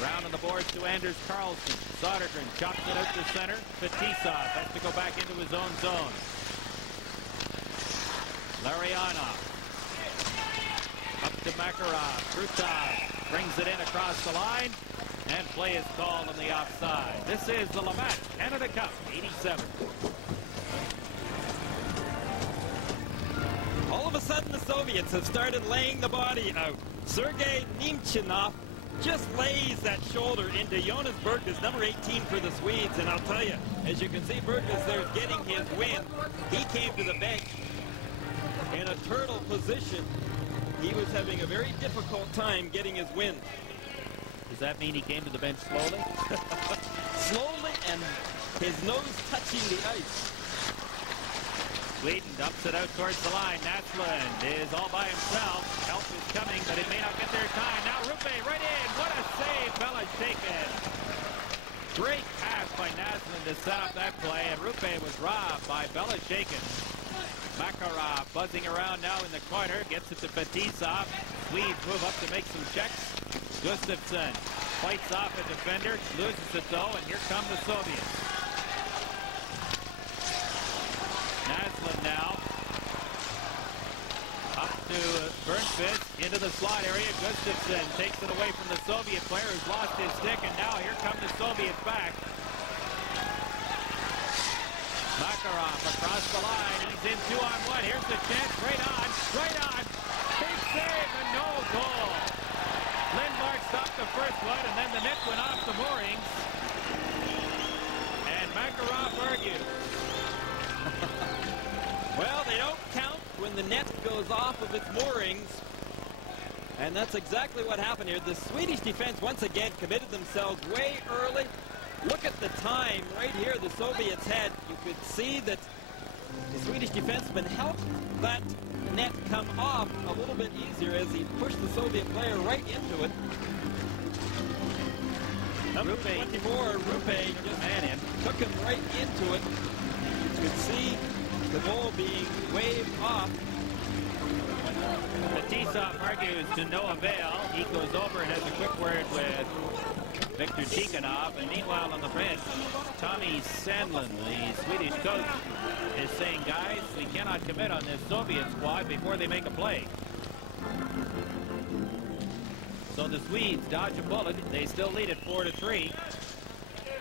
Around on the boards to Q.Kársson. Седергren chops it out to center. Fetisov has to go back into his own zone. Larionov. Up to Makarov. Krutov brings it in across the line. And play is called on the offside. This is the Labatt Canada Cup 87. All of a sudden, the Soviets have started laying the body out. Sergei Nemchinov just lays that shoulder into Jonas Bергkvist, number 18 for the Swedes. And I'll tell you, as you can see, Bергkvist there getting his win. He came to the bench in a turtle position. He was having a very difficult time getting his win. Does that mean he came to the bench slowly? Slowly, and his nose touching the ice. Sweden dumps it out towards the line. Нэslund is all by himself. Help is coming, but it may not get there in time. Now Roupé right in. What a save, Beloshakin. Great pass by Нэslund to set up that play, and Roupé was robbed by Beloshakin. Makarov buzzing around now in the corner. Gets it to Fetisov. Swedes move up to make some checks. Gustafsson fights off a defender. Loses it though, and here come the Soviets. Нэslund now. Up to Bernqvist into the slot area. Gustafsson takes it away from the Soviet player who's lost his stick, and now here come the Soviets back. Makarov across the line. He's in 2-on-1. Here's the chance. Right on. Big save and no goal. Lindmark stopped the first one, and then the net went off the moorings. And Makarov argued. Well, they don't count when the net goes off of its moorings. And that's exactly what happened here. The Swedish defense once again committed themselves way early. Look at the time right here the Soviets had. You could see that the Swedish defenseman helped that net come off a little bit easier as he pushed the Soviet player right into it. Number 24, Roupé, just took him right into it. You could see the ball being waved off. Fetisov argues to no avail. He goes over and has a quick word with Viktor Tikhonov, and meanwhile on the bench, Tommy Sandlin, the Swedish coach, is saying, guys, we cannot commit on this Soviet squad before they make a play. So the Swedes dodge a bullet. They still lead it 4-3.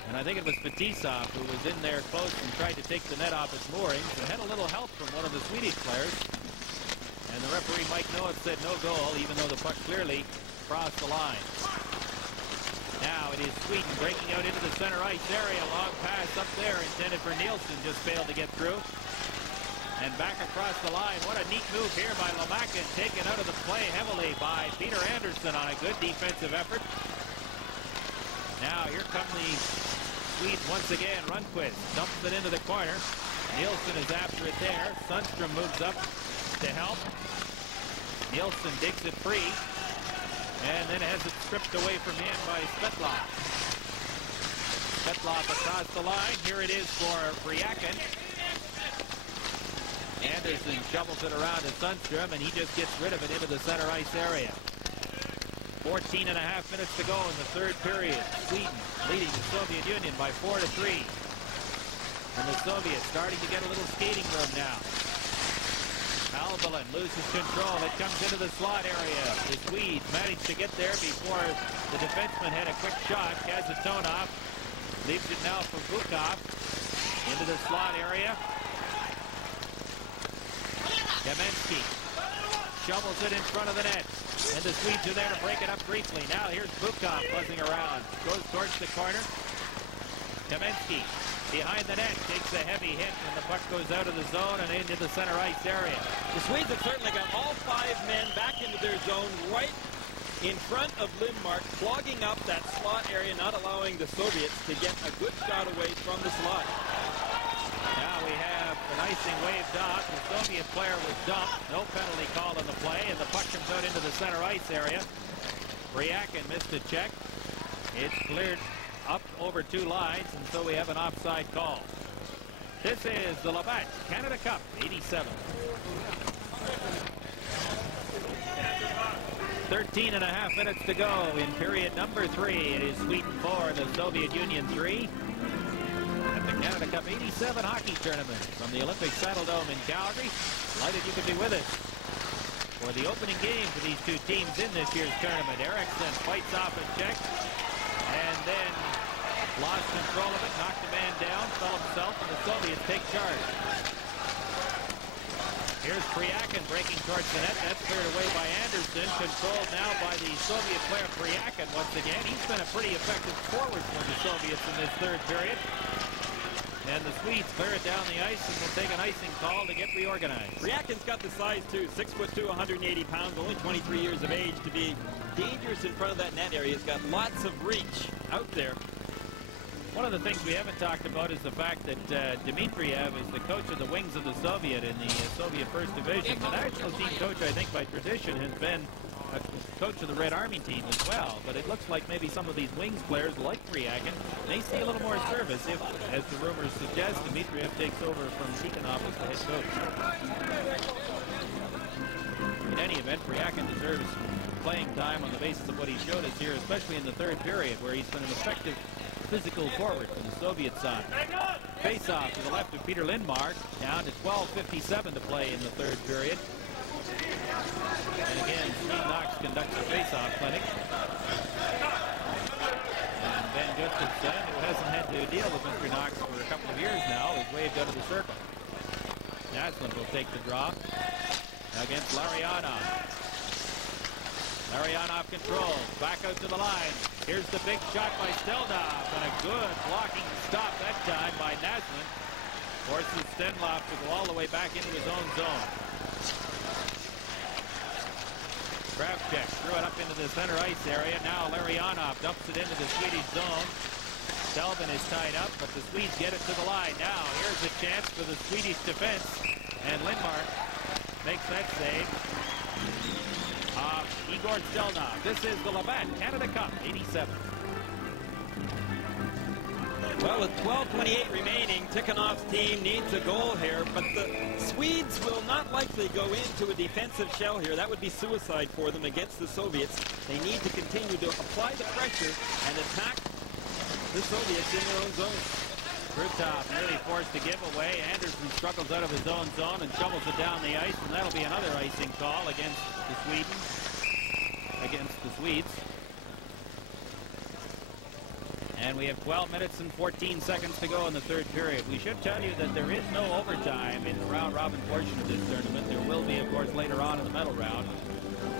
And I think it was Fetisov who was in there close and tried to take the net off its moorings and had a little help from one of the Swedish players. And the referee, Mike Ноэт, said no goal, even though the puck clearly crossed the line. Now it is Sweden breaking out into the center ice area. Long pass up there intended for Nilsson, just failed to get through. And back across the line. What a neat move here by Lamakin, taken out of the play heavily by P. Andersson on a good defensive effort. Now here come the Swedes once again. Ruндkvist dumps it into the corner. Nilsson is after it there. Sundstrom moves up to help. Nilsson digs it free. And then has it stripped away from him by Svetlov. Svetlov across the line. Here it is for Briakin. Andersson shovels it around to Sundstrom, and he just gets rid of it into the center ice area. 14 and a half minutes to go in the third period. Sweden leading the Soviet Union by 4-3. And the Soviets starting to get a little skating room now. Альбелин loses control. It comes into the slot area. The Swedes managed to get there before the defenseman had a quick shot. Kazantonov leaves it now for Bukov into the slot area. Demensky shovels it in front of the net. And the Swedes are there to break it up briefly. Now here's Bukov buzzing around. Goes towards the corner. Demensky behind the net, takes a heavy hit, and the puck goes out of the zone and into the center ice area. The Swedes have certainly got all 5 men back into their zone right in front of Lindmark, clogging up that slot area, not allowing the Soviets to get a good shot away from the slot. Now we have an icing waved off. The Soviet player was dumped. No penalty call in the play, and the puck comes out into the center ice area. Briakin missed a check. It's cleared up over 2 lines, and so we have an offside call. This is the Labatt Canada Cup '87. 13 and a half minutes to go in period number 3. It is Sweden 4, the Soviet Union 3. At the Canada Cup '87 hockey tournament from the Olympic Saddledome in Calgary. Delighted you could be with us for the opening game for these 2 teams in this year's tournament. Eriksson fights off a check, and then lost control of it, knocked the man down, fell himself, and the Soviets take charge. Here's Briakin breaking towards the net. That's cleared away by Andersson. Controlled now by the Soviet player Briakin once again. He's been a pretty effective forward for the Soviets in this third period. And the Swedes clear it down the ice and will take an icing call to get reorganized. Briakin's got the size too, 6'2", 180 pounds, only 23 years of age, to be dangerous in front of that net area. He's got lots of reach out there. One of the things we haven't talked about is the fact that Dmitriev is the coach of the wings of the Soviet in the Soviet First Division. The national team coach, I think, by tradition, has been a coach of the Red Army team as well. But it looks like maybe some of these wings players, like Briakin, may see a little more service if, as the rumors suggest, Dmitriev takes over from Tikhonov as the head coach. In any event, Briakin deserves playing time on the basis of what he showed us here, especially in the third period, where he's been an effective physical forward for the Soviet side. Face-off to the left of Peter Lindmark, down to 12:57 to play in the third period. And again, Steve Knox conducts a face-off clinic. And Ben Gustafsson, who hasn't had to deal with Mr. Knox for a couple of years now, is waved out of the circle. Нэslund will take the draw against Larionov. Larionov controls, back out to the line. Here's the big shot by Steldov, and a good blocking stop that time by Нэslund. Forces Stenlov to go all the way back into his own zone. Kravchuk threw it up into the center ice area. Now Larionov dumps it into the Swedish zone. Tельвен is tied up, but the Swedes get it to the line. Now here's a chance for the Swedish defense, and Lindmark makes that save. Igor Steldov. This is the Labatt Canada Cup '87. Well, with 12:28 remaining, Tikhonov's team needs a goal here, but the Swedes will not likely go into a defensive shell here. That would be suicide for them against the Soviets. They need to continue to apply the pressure and attack the Soviets in their own zone. Krutov nearly forced to give away. Andersson struggles out of his own zone and shovels it down the ice, and that'll be another icing call against the Swedes. And we have 12 minutes and 14 seconds to go in the third period. We should tell you that there is no overtime in the round-robin portion of this tournament. There will be, of course, later on in the medal round.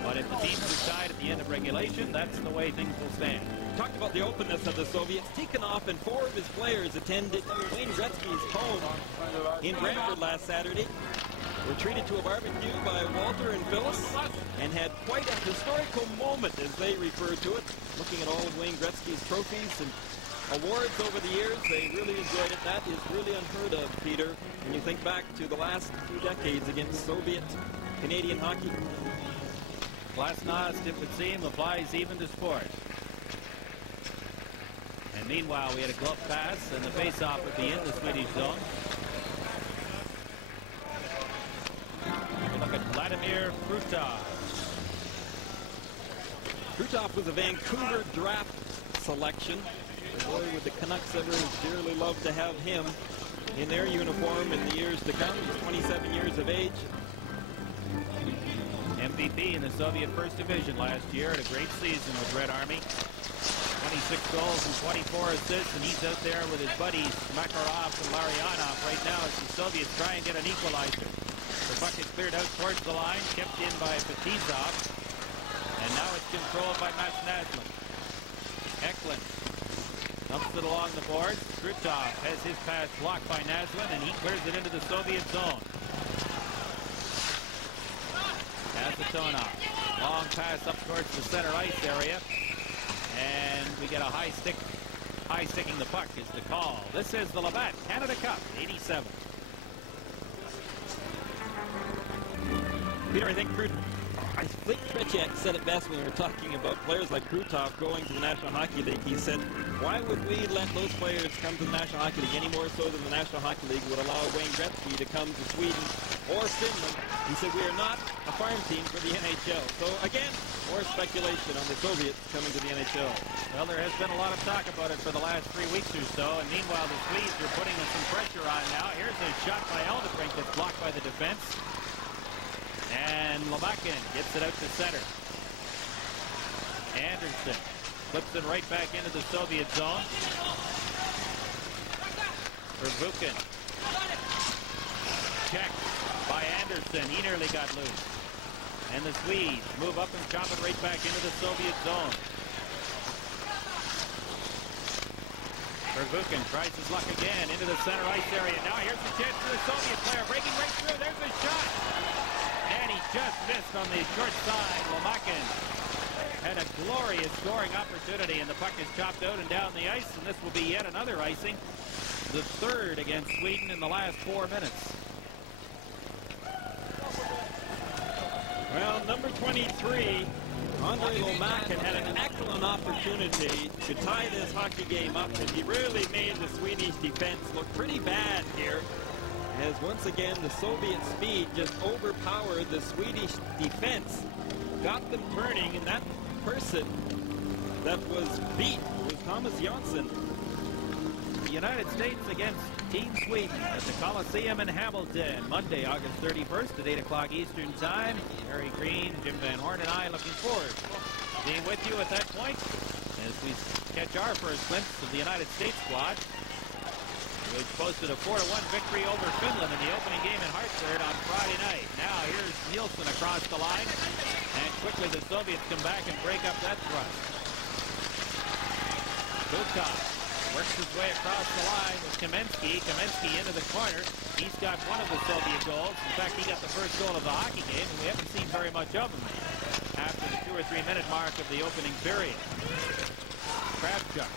But if the teams are tied at the end of regulation, that's the way things will stand. Talked about the openness of the Soviets. Tikhonov and 4 of his players attended Wayne Gretzky's home in Brantford last Saturday. Were treated to a barbecue by Walter and Phyllis and had quite a historical moment, as they refer to it, looking at all of Wayne Gretzky's trophies and awards over the years. They really enjoyed it. That is really unheard of, Peter, when you think back to the last few decades against Soviet Canadian hockey. Glasnost, it would seem, applies even to sport. And meanwhile, we had a glove pass, and the face-off would be in the Swedish zone. Look at Vladimir Krutov. Krutov was a Vancouver draft selection. Boy, would the Canucks ever dearly love to have him in their uniform in the years to come. He's 27 years of age. MVP in the Soviet First Division last year. Had a great season with Red Army. 26 goals and 24 assists, and he's out there with his buddies Makarov and Larionov right now as the Soviets try and get an equalizer. The puck is cleared out towards the line, kept in by Fetisov, and now it's controlled by Нэslund. Älkland dumps it along the boards. Krutov has his pass blocked by Нэslund, and he clears it into the Soviet zone. Kazatona, long pass up towards the center ice area, and we get a high sticking the puck is the call. This is the Labatt Canada Cup '87. Peter, I think Tretiak said it best when we were talking about players like Krutov going to the National Hockey League. He said, why would we let those players come to the National Hockey League any more so than the National Hockey League would allow Wayne Gretzky to come to Sweden or Finland? He said, we are not a farm team for the NHL. So again, more speculation on the Soviets coming to the NHL. Well, there has been a lot of talk about it for the last 3 weeks or so, and meanwhile the Swedes are putting some pressure on now. Here's a shot by Eldebrink that's blocked by the defense. And Lamakin gets it out to center. Andersson flips it right back into the Soviet zone. Vervuken. Checked by Andersson. He nearly got loose. And the Swedes move up and chop it right back into the Soviet zone. Vervuken tries his luck again into the center ice area. Now here's the chance for the Soviet player. Breaking right through. There's a shot. And he just missed on the short side. Lamakin had a glorious scoring opportunity, and the puck is chopped out and down the ice, and this will be yet another icing. The third against Sweden in the last 4 minutes. Well, number 23, Andre Lomakin had an excellent opportunity to tie this hockey game up, and he really made the Swedish defense look pretty bad here, as once again the Soviet speed just overpowered the Swedish defense, got them turning, and that person that was beat was Т.Йонссон. The United States against Team Sweden at the Coliseum in Hamilton, Monday, August 31st at 8 o'clock Eastern Time. Harry Green, Jim Van Horn, and I looking forward to being with you at that point as we catch our first glimpse of the United States squad, which posted a 4-1 victory over Finland in the opening game in Hartford on Friday night. Now here's Nilsson across the line, and quickly the Soviets come back and break up that thrust. Krutov works his way across the line with Kamensky. Kamensky into the corner. He's got one of the Soviet goals. In fact, he got the first goal of the hockey game, and we haven't seen very much of him after the 2 or 3 minute mark of the opening period. Kravchuk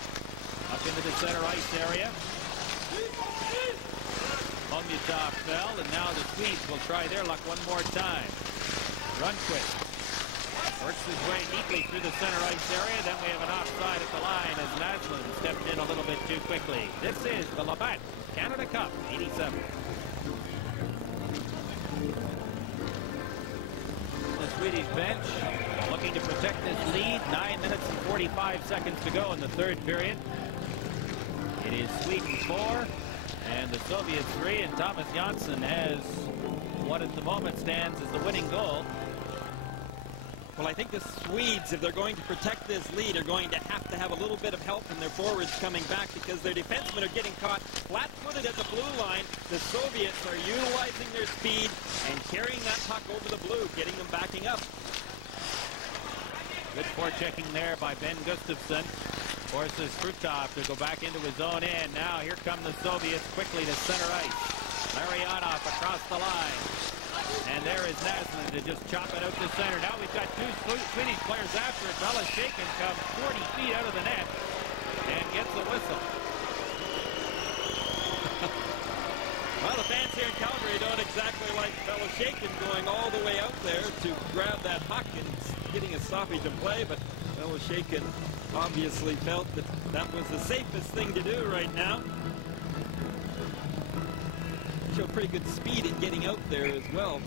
up into the center ice area. Omyatov fell, and now the Swedes will try their luck one more time. Ruндквист works his way neatly through the center ice area. Then we have an offside at the line as Нэslund stepped in a little bit too quickly. This is the Labatt Canada Cup '87. The Swedish bench looking to protect this lead. 9 minutes and 45 seconds to go in the third period. It is Sweden 4 and the Soviets 3, and Т.Йонссон has what at the moment stands as the winning goal Well, I think the Swedes, if they're going to protect this lead, are going to have a little bit of help from their forwards coming back because their defensemen are getting caught flat-footed at the blue line. The Soviets are utilizing their speed and carrying that puck over the blue, getting them backing up. Good forechecking there by Ben Gustafsson. Forces Krutov to go back into his own end. Now here come the Soviets quickly to center ice. Larionov across the line. And there is Нэslund to just chop it out to center. Now we've got two Swedish players after it. Beloshakin comes 40 feet out of the net and gets a whistle. Well, the fans here in Calgary don't exactly like Beloshakin going all the way out there to grab that puck and getting a stoppage in play, but Beloshakin obviously felt that that was the safest thing to do right now. Showed pretty good speed in getting out there as well.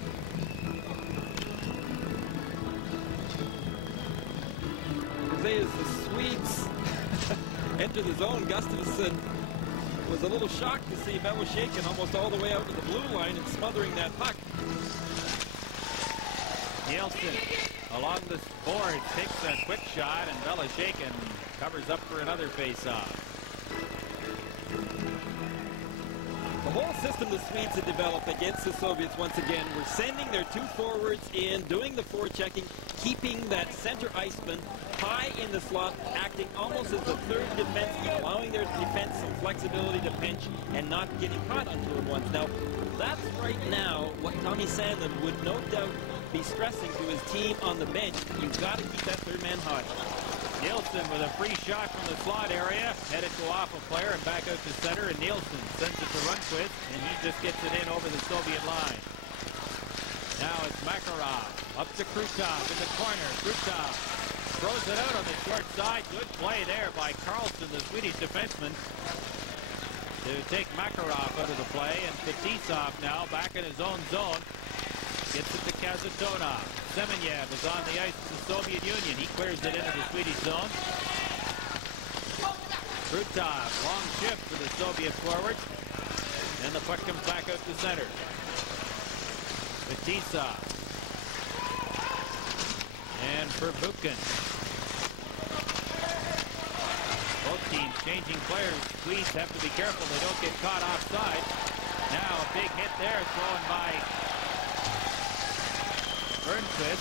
As the Swedes enter the zone, Gustafsson was a little shocked to see Beloshakin almost all the way out to the blue line and smothering that puck. Nilsson along the board takes a quick shot, and Beloshakin covers up for another face-off. The whole system the Swedes had developed against the Soviets once again were sending their two forwards in, doing the forechecking, keeping that center iceman high in the slot, acting almost as the third defenseman, allowing their defense some flexibility to pinch and not getting caught on 2-on-1s. Now, that's right now what Tommy Sandlin would no doubt be stressing to his team on the bench. You've got to keep that third man high. Nilsson with a free shot from the slot area, headed to off a player and back out to center, and Nilsson sends it to Ruндkвист, and he just gets it in over the Soviet line. Now it's Makarov, up to Krutov in the corner. Krutov throws it out on the short side. Good play there by Ä.Kарлsson, the Swedish defenseman, to take Makarov out of the play, and Fetisov now back in his own zone. Gets it to Kazatona. Semenyev is on the ice for the Soviet Union. He clears it into the Swedish zone. Krutov, long shift for the Soviet forward. And the puck comes back out to center. Fetисov. And for Buchan. Both teams changing players. Swedes have to be careful they don't get caught offside. Now a big hit there thrown by Bernquist.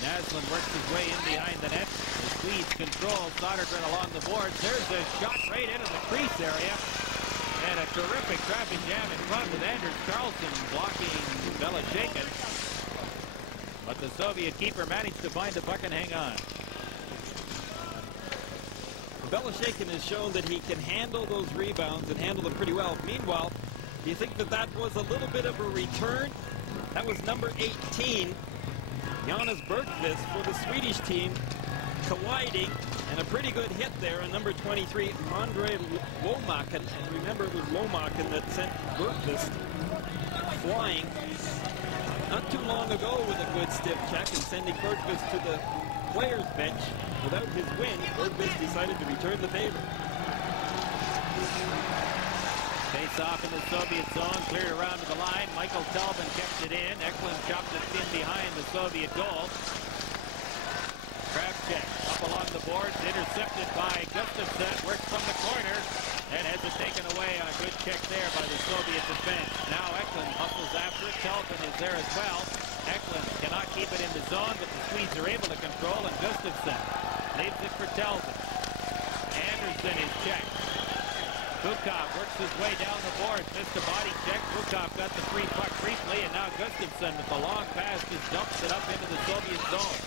Нэslund works his way in behind the net. The Swedes control Седергren along the boards. There's a shot right into the crease area. And a terrific traffic jam in front with Ä.Kарлsson blocking Beloshakin. But the Soviet keeper managed to find the puck and hang on. Beloshakin has shown that he can handle those rebounds and handle them pretty well. Meanwhile, do you think that that was a little bit of a return? That was number 18, Jonas Bергkvist for the Swedish team, colliding, and a pretty good hit there on number 23, Andre Lomaken. And remember, it was Lomaken that sent Bергkvist flying not too long ago with a good stiff check and sending Bергkvist to the players' bench. Without his win, Bергkvist decided to return the favor. Face off in the Soviet zone, cleared around to the line. Michael Tälven kept it in. Ä.Klund chopped it in behind the Soviet goal. Kravchuk up along the boards, intercepted by Gustafsson, works from the corner, and has it taken away on a good check there by the Soviet defense. Now Ä.Klund hustles after it. Tälven is there as well. Ä.Klund cannot keep it in the zone, but the Swedes are able to control, and Gustafsson leaves it for Tälven. Andersson is checked. Bukov works his way down the boards, missed a body check. Bukov got the free puck briefly, and now Gustafsson with the long pass just dumps it up into the Soviet zone.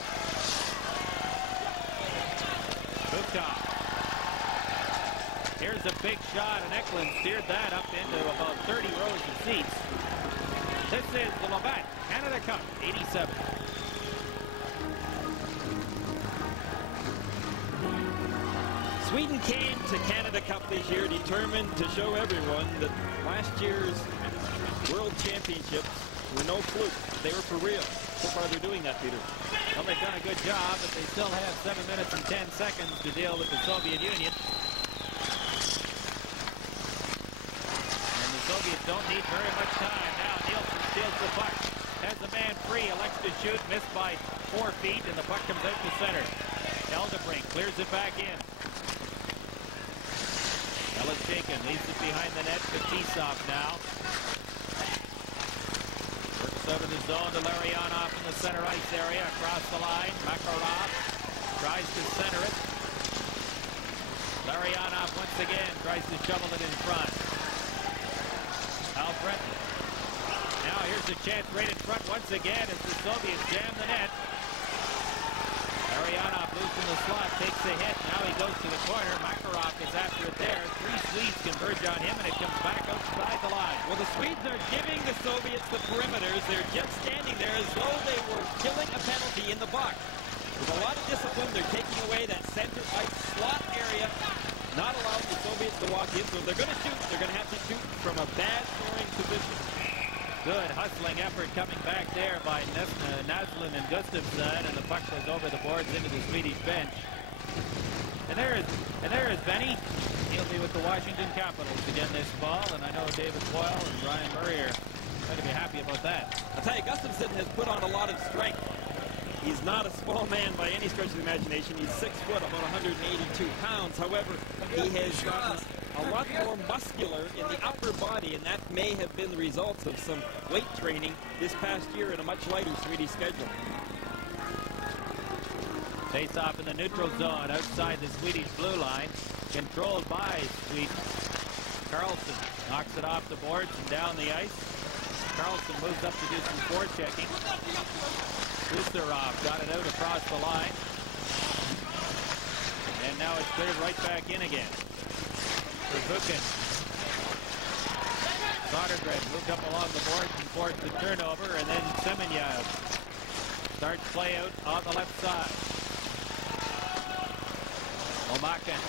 Bukov. Here's a big shot, and Ä.Klund steered that up into about 30 rows of seats. This is the Labatt Canada Cup 87. Sweden came to Canada Cup this year determined to show everyone that last year's World Championships were no fluke. They were for real. So far they're doing that, Peter. Well, they've done a good job, but they still have 7 minutes and 10 seconds to deal with the Soviet Union. And the Soviets don't need very much time. Now Nilsson steals the puck. Has a man free, elects to shoot, missed by 4 feet, and the puck comes out to center. Eldebrink clears it back in. Beloshakin leaves it behind the net. Fetisov now. Works out of the zone to Larionov in the center ice area. Across the line. Makarov tries to center it. Larionov once again tries to shovel it in front. Albrecht. Now here's a chance right in front once again as the Soviets jam the net. Larionov moves in the slot, takes a hit. Now he goes to the corner. Makarov is after it there. 3 Swedes converge on him, and it comes back outside the line. Well, the Swedes are giving the Soviets the perimeters. They're just standing there as though they were killing a penalty in the box. With a lot of discipline, they're taking away that center ice slot area, not allowing the Soviets to walk in. So if they're going to shoot, they're going to have to shoot from a bad scoring position. Good hustling effort coming back there by Нэslund and Gustafsson, and the puck goes over the boards into the Swedish bench. And there is Benny. He'll be with the Washington Capitals again this fall, and I know David Boyle and Ryan Murray are going to be happy about that. I'll tell you, Gustafsson has put on a lot of strength. He's not a small man by any stretch of the imagination. He's 6 foot, about 182 pounds. However, he has gotten a lot more muscular in the upper body, and that may have been the result of some weight training this past year in a much lighter Swedish schedule. Face off in the neutral zone outside the Swedish blue line, controlled by Sweden. K.Nilsson knocks it off the boards and down the ice. K.Nilsson moves up to do some forechecking. Kucherov got it out across the line. And now it's cleared right back in again. For Buchan. Седергren moved up along the boards and forced the turnover, and then Semenyev starts play out on the left side. Omakin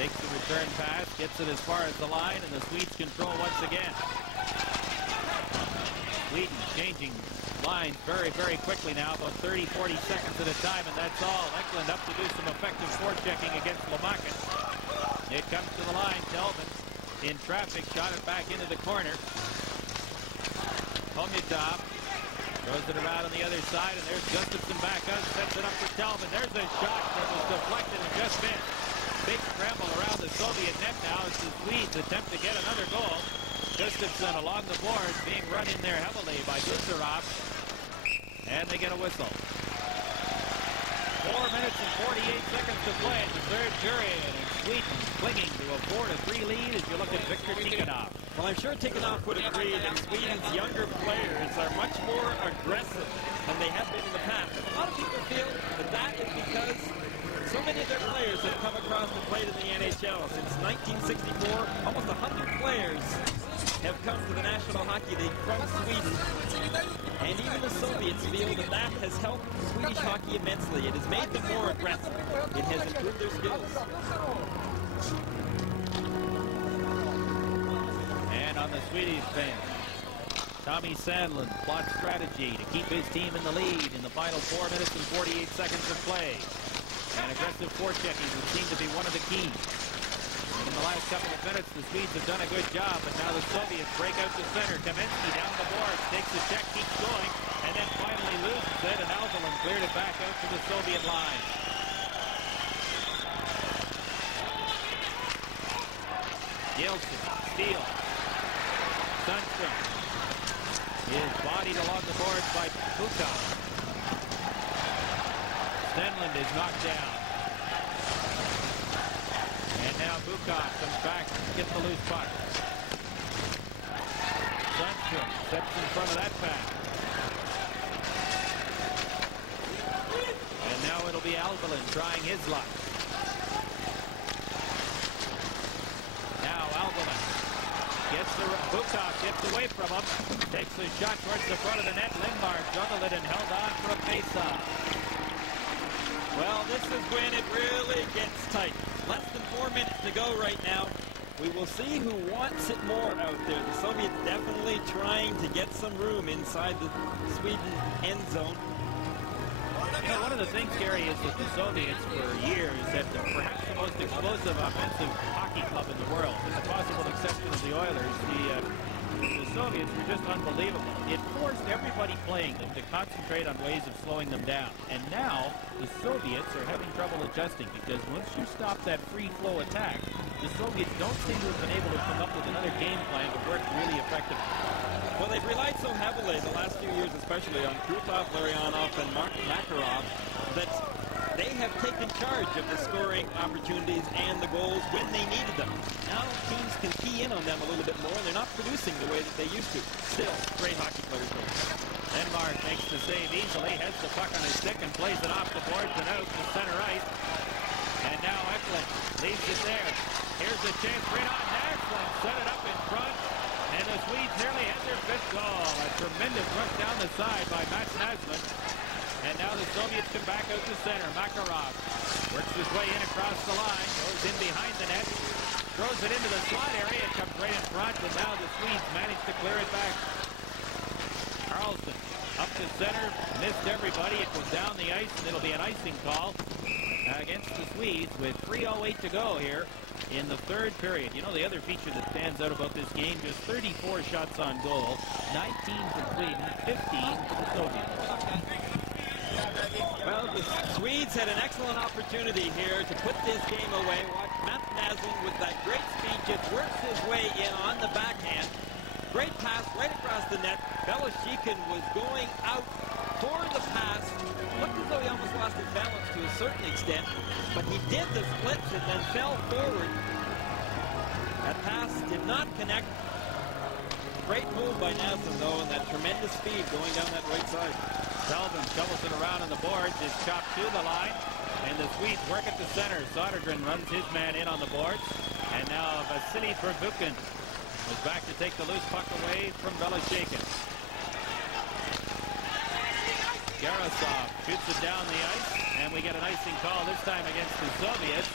takes the return pass, gets it as far as the line, and the Swedes control once again. Sweden changing lines very, very quickly now, about 30, 40 seconds at a time, and that's all. Ecklund up to do some effective forechecking against Lomakin. It comes to the line. Tельвен in traffic, shot it back into the corner. Pomyatov throws it around on the other side, and there's Gustafsson back out, sets it up for Tельвен. There's a shot that was deflected and just missed. Big scramble around the Soviet net now as the Swedes attempt to get another goal. Gustafsson along the boards, being run in there heavily by Kucherov, and they get a whistle. 4 minutes and 48 seconds to play in the third period, and Sweden clinging to a 4-3 lead as you look at Victor Tikhonov. Well, I'm sure Tikhonov would agree that Sweden's younger players are much more aggressive than they have been in the past. And a lot of people feel that that is because so many of their players have come across and played in the NHL. Since 1964, almost 100 players have come to the National Hockey League from Sweden. And even the Soviets feel that that has helped Swedish hockey immensely. It has made them more aggressive. It has improved their skills. And on the Swedish bench, Tommy Sandlund plots strategy to keep his team in the lead in the final 4 minutes and 48 seconds of play. And aggressive forechecking would seem to be one of the keys. In the last couple of minutes, the Swedes have done a good job, but now the Soviets break out the center. Kamensky down the boards, takes the check, keeps going, and then finally loses it, and Älvdalen cleared it back out to the Soviet line. J.Nilsson, steal. Sundstrom is bodied along the boards by Bukov. Stenlund is knocked down. And now Bukov comes back to get the loose puck. Sundstrom steps in front of that pass. And now it'll be Älvdalen trying his luck. Now Älvdalen gets the Bukov gets away from him. Takes the shot towards the front of the net. Lindmark juggled it and held on for a face-off. Well, this is when it really gets tight. Less than 4 minutes to go right now. We will see who wants it more out there. The Soviets definitely trying to get some room inside the Sweden end zone. You know, one of the things, Gary, is that the Soviets for years had perhaps the most explosive offensive hockey club in the world, with the possible exception of the Oilers. The The Soviets were just unbelievable. It forced everybody playing them to concentrate on ways of slowing them down. And now, the Soviets are having trouble adjusting because once you stop that free flow attack, the Soviets don't seem to have been able to come up with another game plan to work really effectively. Well, they've relied so heavily the last few years, especially on Krutov, Larionov, and Makarov, that they have taken charge of the scoring opportunities and the goals when they needed them. Now teams can key in on them a little bit more, and they're not producing the way that they used to. Still, great hockey players. Lindmark makes the save easily, has the puck on his stick and plays it off the boards and out to center ice. And now Т.Эклунд leaves it there. Here's a chance, right on Нэslund, set it up in front. And the Swedes nearly had their fifth goal. A tremendous rush down the side by Нэslund. And now the Soviets come back out to center. Makarov works his way in across the line, goes in behind the net, throws it into the slot area. It comes right in front, and now the Swedes manage to clear it back. Қ.Нильсson up to center, missed everybody. It was down the ice, and it'll be an icing call against the Swedes with 3:08 to go here in the third period. You know, the other feature that stands out about this game, just 34 shots on goal, 19 for Sweden, 15 for the Soviets. Well, the Swedes had an excellent opportunity here to put this game away. Watch Ť.Éklund with that great speed, just works his way in on the backhand. Great pass right across the net. Beloshikin was going out for the pass. Looked as though he almost lost his balance to a certain extent, but he did the splits and then fell forward. That pass did not connect. Great move by Ť.Éklund, though, and that tremendous speed going down that right side. Tельвен shovels it around on the boards, is chopped to the line, and the Swedes work at the center. Седергren runs his man in on the boards, and now Vasily Pervukin was back to take the loose puck away from Beloshakin. Garasov shoots it down the ice, and we get an icing call this time against the Soviets.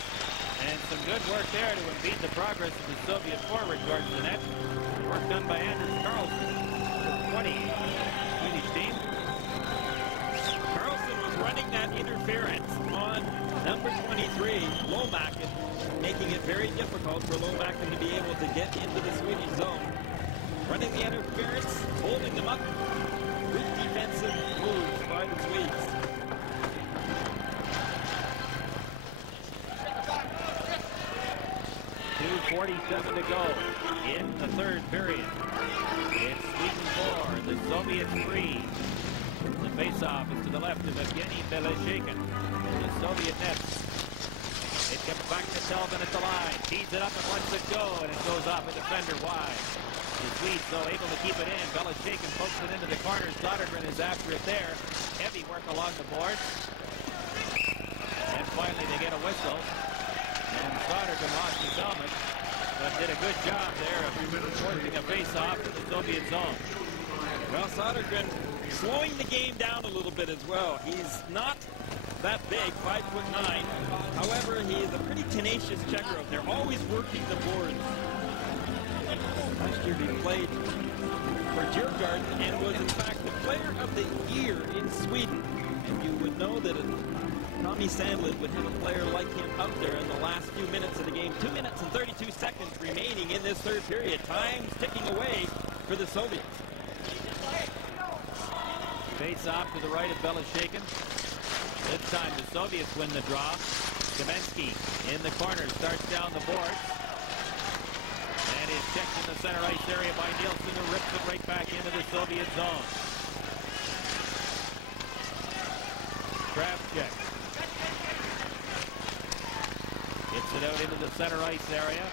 And some good work there to impede the progress of the Soviet forward towards the net. Work done by Қ.Нильсson, 20, Swedish team. Қ.Нильsson was running that interference on number 23, Lomakin, making it very difficult for Lomakin to be able to get into the Swedish zone. Running the interference, holding them up. Good defensive moves by the Swedes. 2:47 to go in the third period. It's Sweden 4, the Soviets 3. The face-off is to the left of Evgeny Beloshakin. The Soviet net. It comes back to Tельвен at the line. Tees it up and lets it go, and it goes off a defender wide. The Swedes, though, able to keep it in. Beloshakin pokes it into the corner. Седергren is after it there. Heavy work along the board. And finally they get a whistle. And Седергren lost his helmet, but did a good job there of forcing a face-off to the Soviet zone. Well, Седергren slowing the game down a little bit as well. He's not that big, 5'9". However, he is a pretty tenacious checker out there, always working the boards. Last year he played for Djurgården and was in fact the player of the year in Sweden. And you would know that Tommy Sandlin would have a player like him out there in the last few minutes of the game. 2 minutes and 32 seconds remaining in this third period. Time's ticking away for the Soviets. Face off to the right of Beloshakin. This time the Soviets win the draw. Kamensky in the corner starts down the boards. And is checked in the center ice area by Ť.Éklund, who rips it right back into the Soviet zone. Kravchuk gets it out into the center ice area.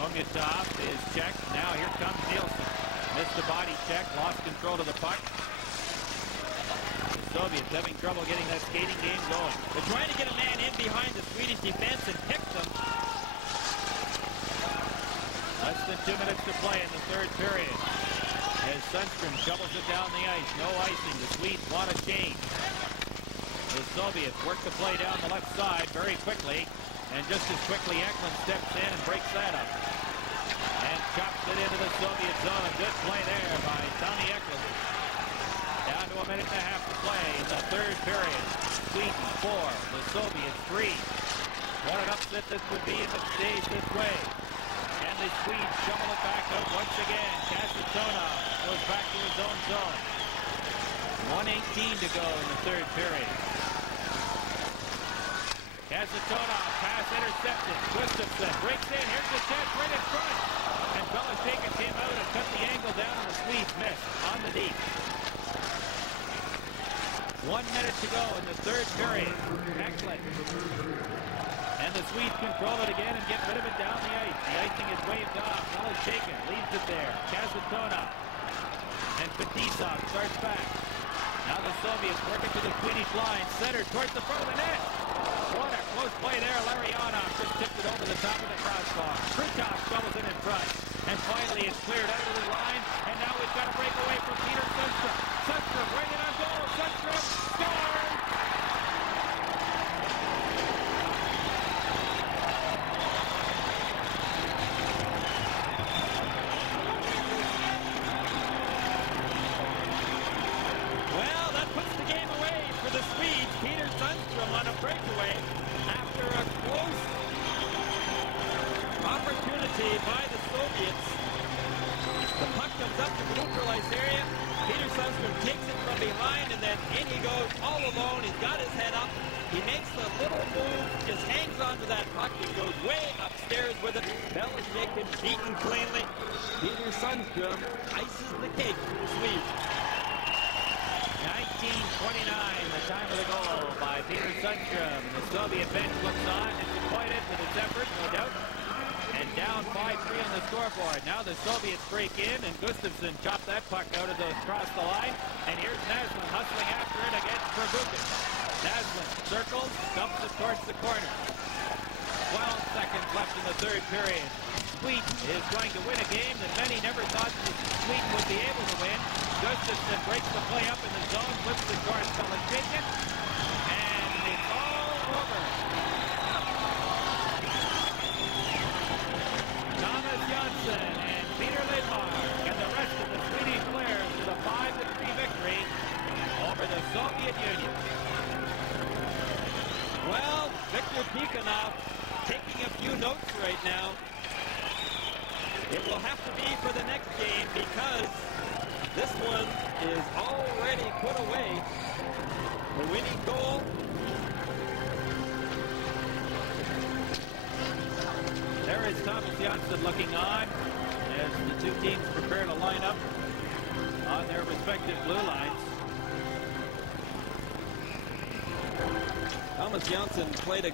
Ongutov is checked. Now here comes Ť.Éklund. Missed the body check, lost control of the puck. The Soviets having trouble getting that skating game going. They're trying to get a man in behind the Swedish defense and pick them. Less than 2 minutes to play in the third period. As Sundstrom shovels it down the ice. No icing. The Swedes want a change. The Soviets work the play down the left side very quickly. And just as quickly, Ť.Éklund steps in and breaks that up. And chops it into the Soviet zone. Good play there by Tommy Ť.Éklund. Down to a minute and a half to play in the third period. Sweden 4, the Soviets 3. What an upset this would be if it stays this way. And the the Swedes shovel it back out once again. Kasitonov goes back to his own zone. 1:18 to go in the third period. Kasitonov, pass intercepted. Gustafsson breaks in. Here's the chance right in front. And Beloseykin came out and cut the angle down, and the Swedes missed on the deep. 1 minute to go in the third period. Ecklund. And the Swedes control it again and get rid of it down the ice. The icing is waved off. Beloseykin leaves it there. Kasitonov. And Fetisov starts back. Now the Soviets working to the Swedish line. Centered towards the front of the net. What a close play there. Larionov just tipped it over the top of the crossbar. Krutov shovels it in front. And finally it's cleared out of the line. And now we've got a breakaway from Peter Sundstrom. Sundstrom right in on goal. Sundstrom scores! Well, that puts the game away for the Swedes. Peter Sundstrom on a breakaway after a close opportunity by the Soviets. The puck comes up to the neutralized area. Peter Sundstrom takes it from behind, and then in he goes all alone. He's got his head up. He makes the little move, just hangs onto that puck. He goes way upstairs with it. Beloseykin beaten cleanly. Peter Sundstrom ices the cake for the Swedes. 19:29, the time of the goal by Peter Sundstrom. The Soviet bench looks on, disappointed with his effort, no doubt. And down 5-3 on the scoreboard. Now the Soviets break in, and Gustafsson chopped that puck out of across the line. And here's Нэslund hustling after it against Kravchuk. Нэslund circles, dumps it towards the corner. 12 seconds left in the third period. Sweden is going to win a game that many never thought Sweden would be able to win. Gustafsson breaks the play up in the zone, flips it towards Beloseykin, and it's all over. Т.Йонссон and Peter Lindmark and the rest of the Swedish players with a 5-3 victory over the Soviet Union. Well, Viktor Tikhonov taking a few notes right now. It will have to be for the next game because this one is already put away. The winning goal. There is Т.Йонссон looking on as the two teams prepare to line up on their respective blue lines. Т.Йонсson played a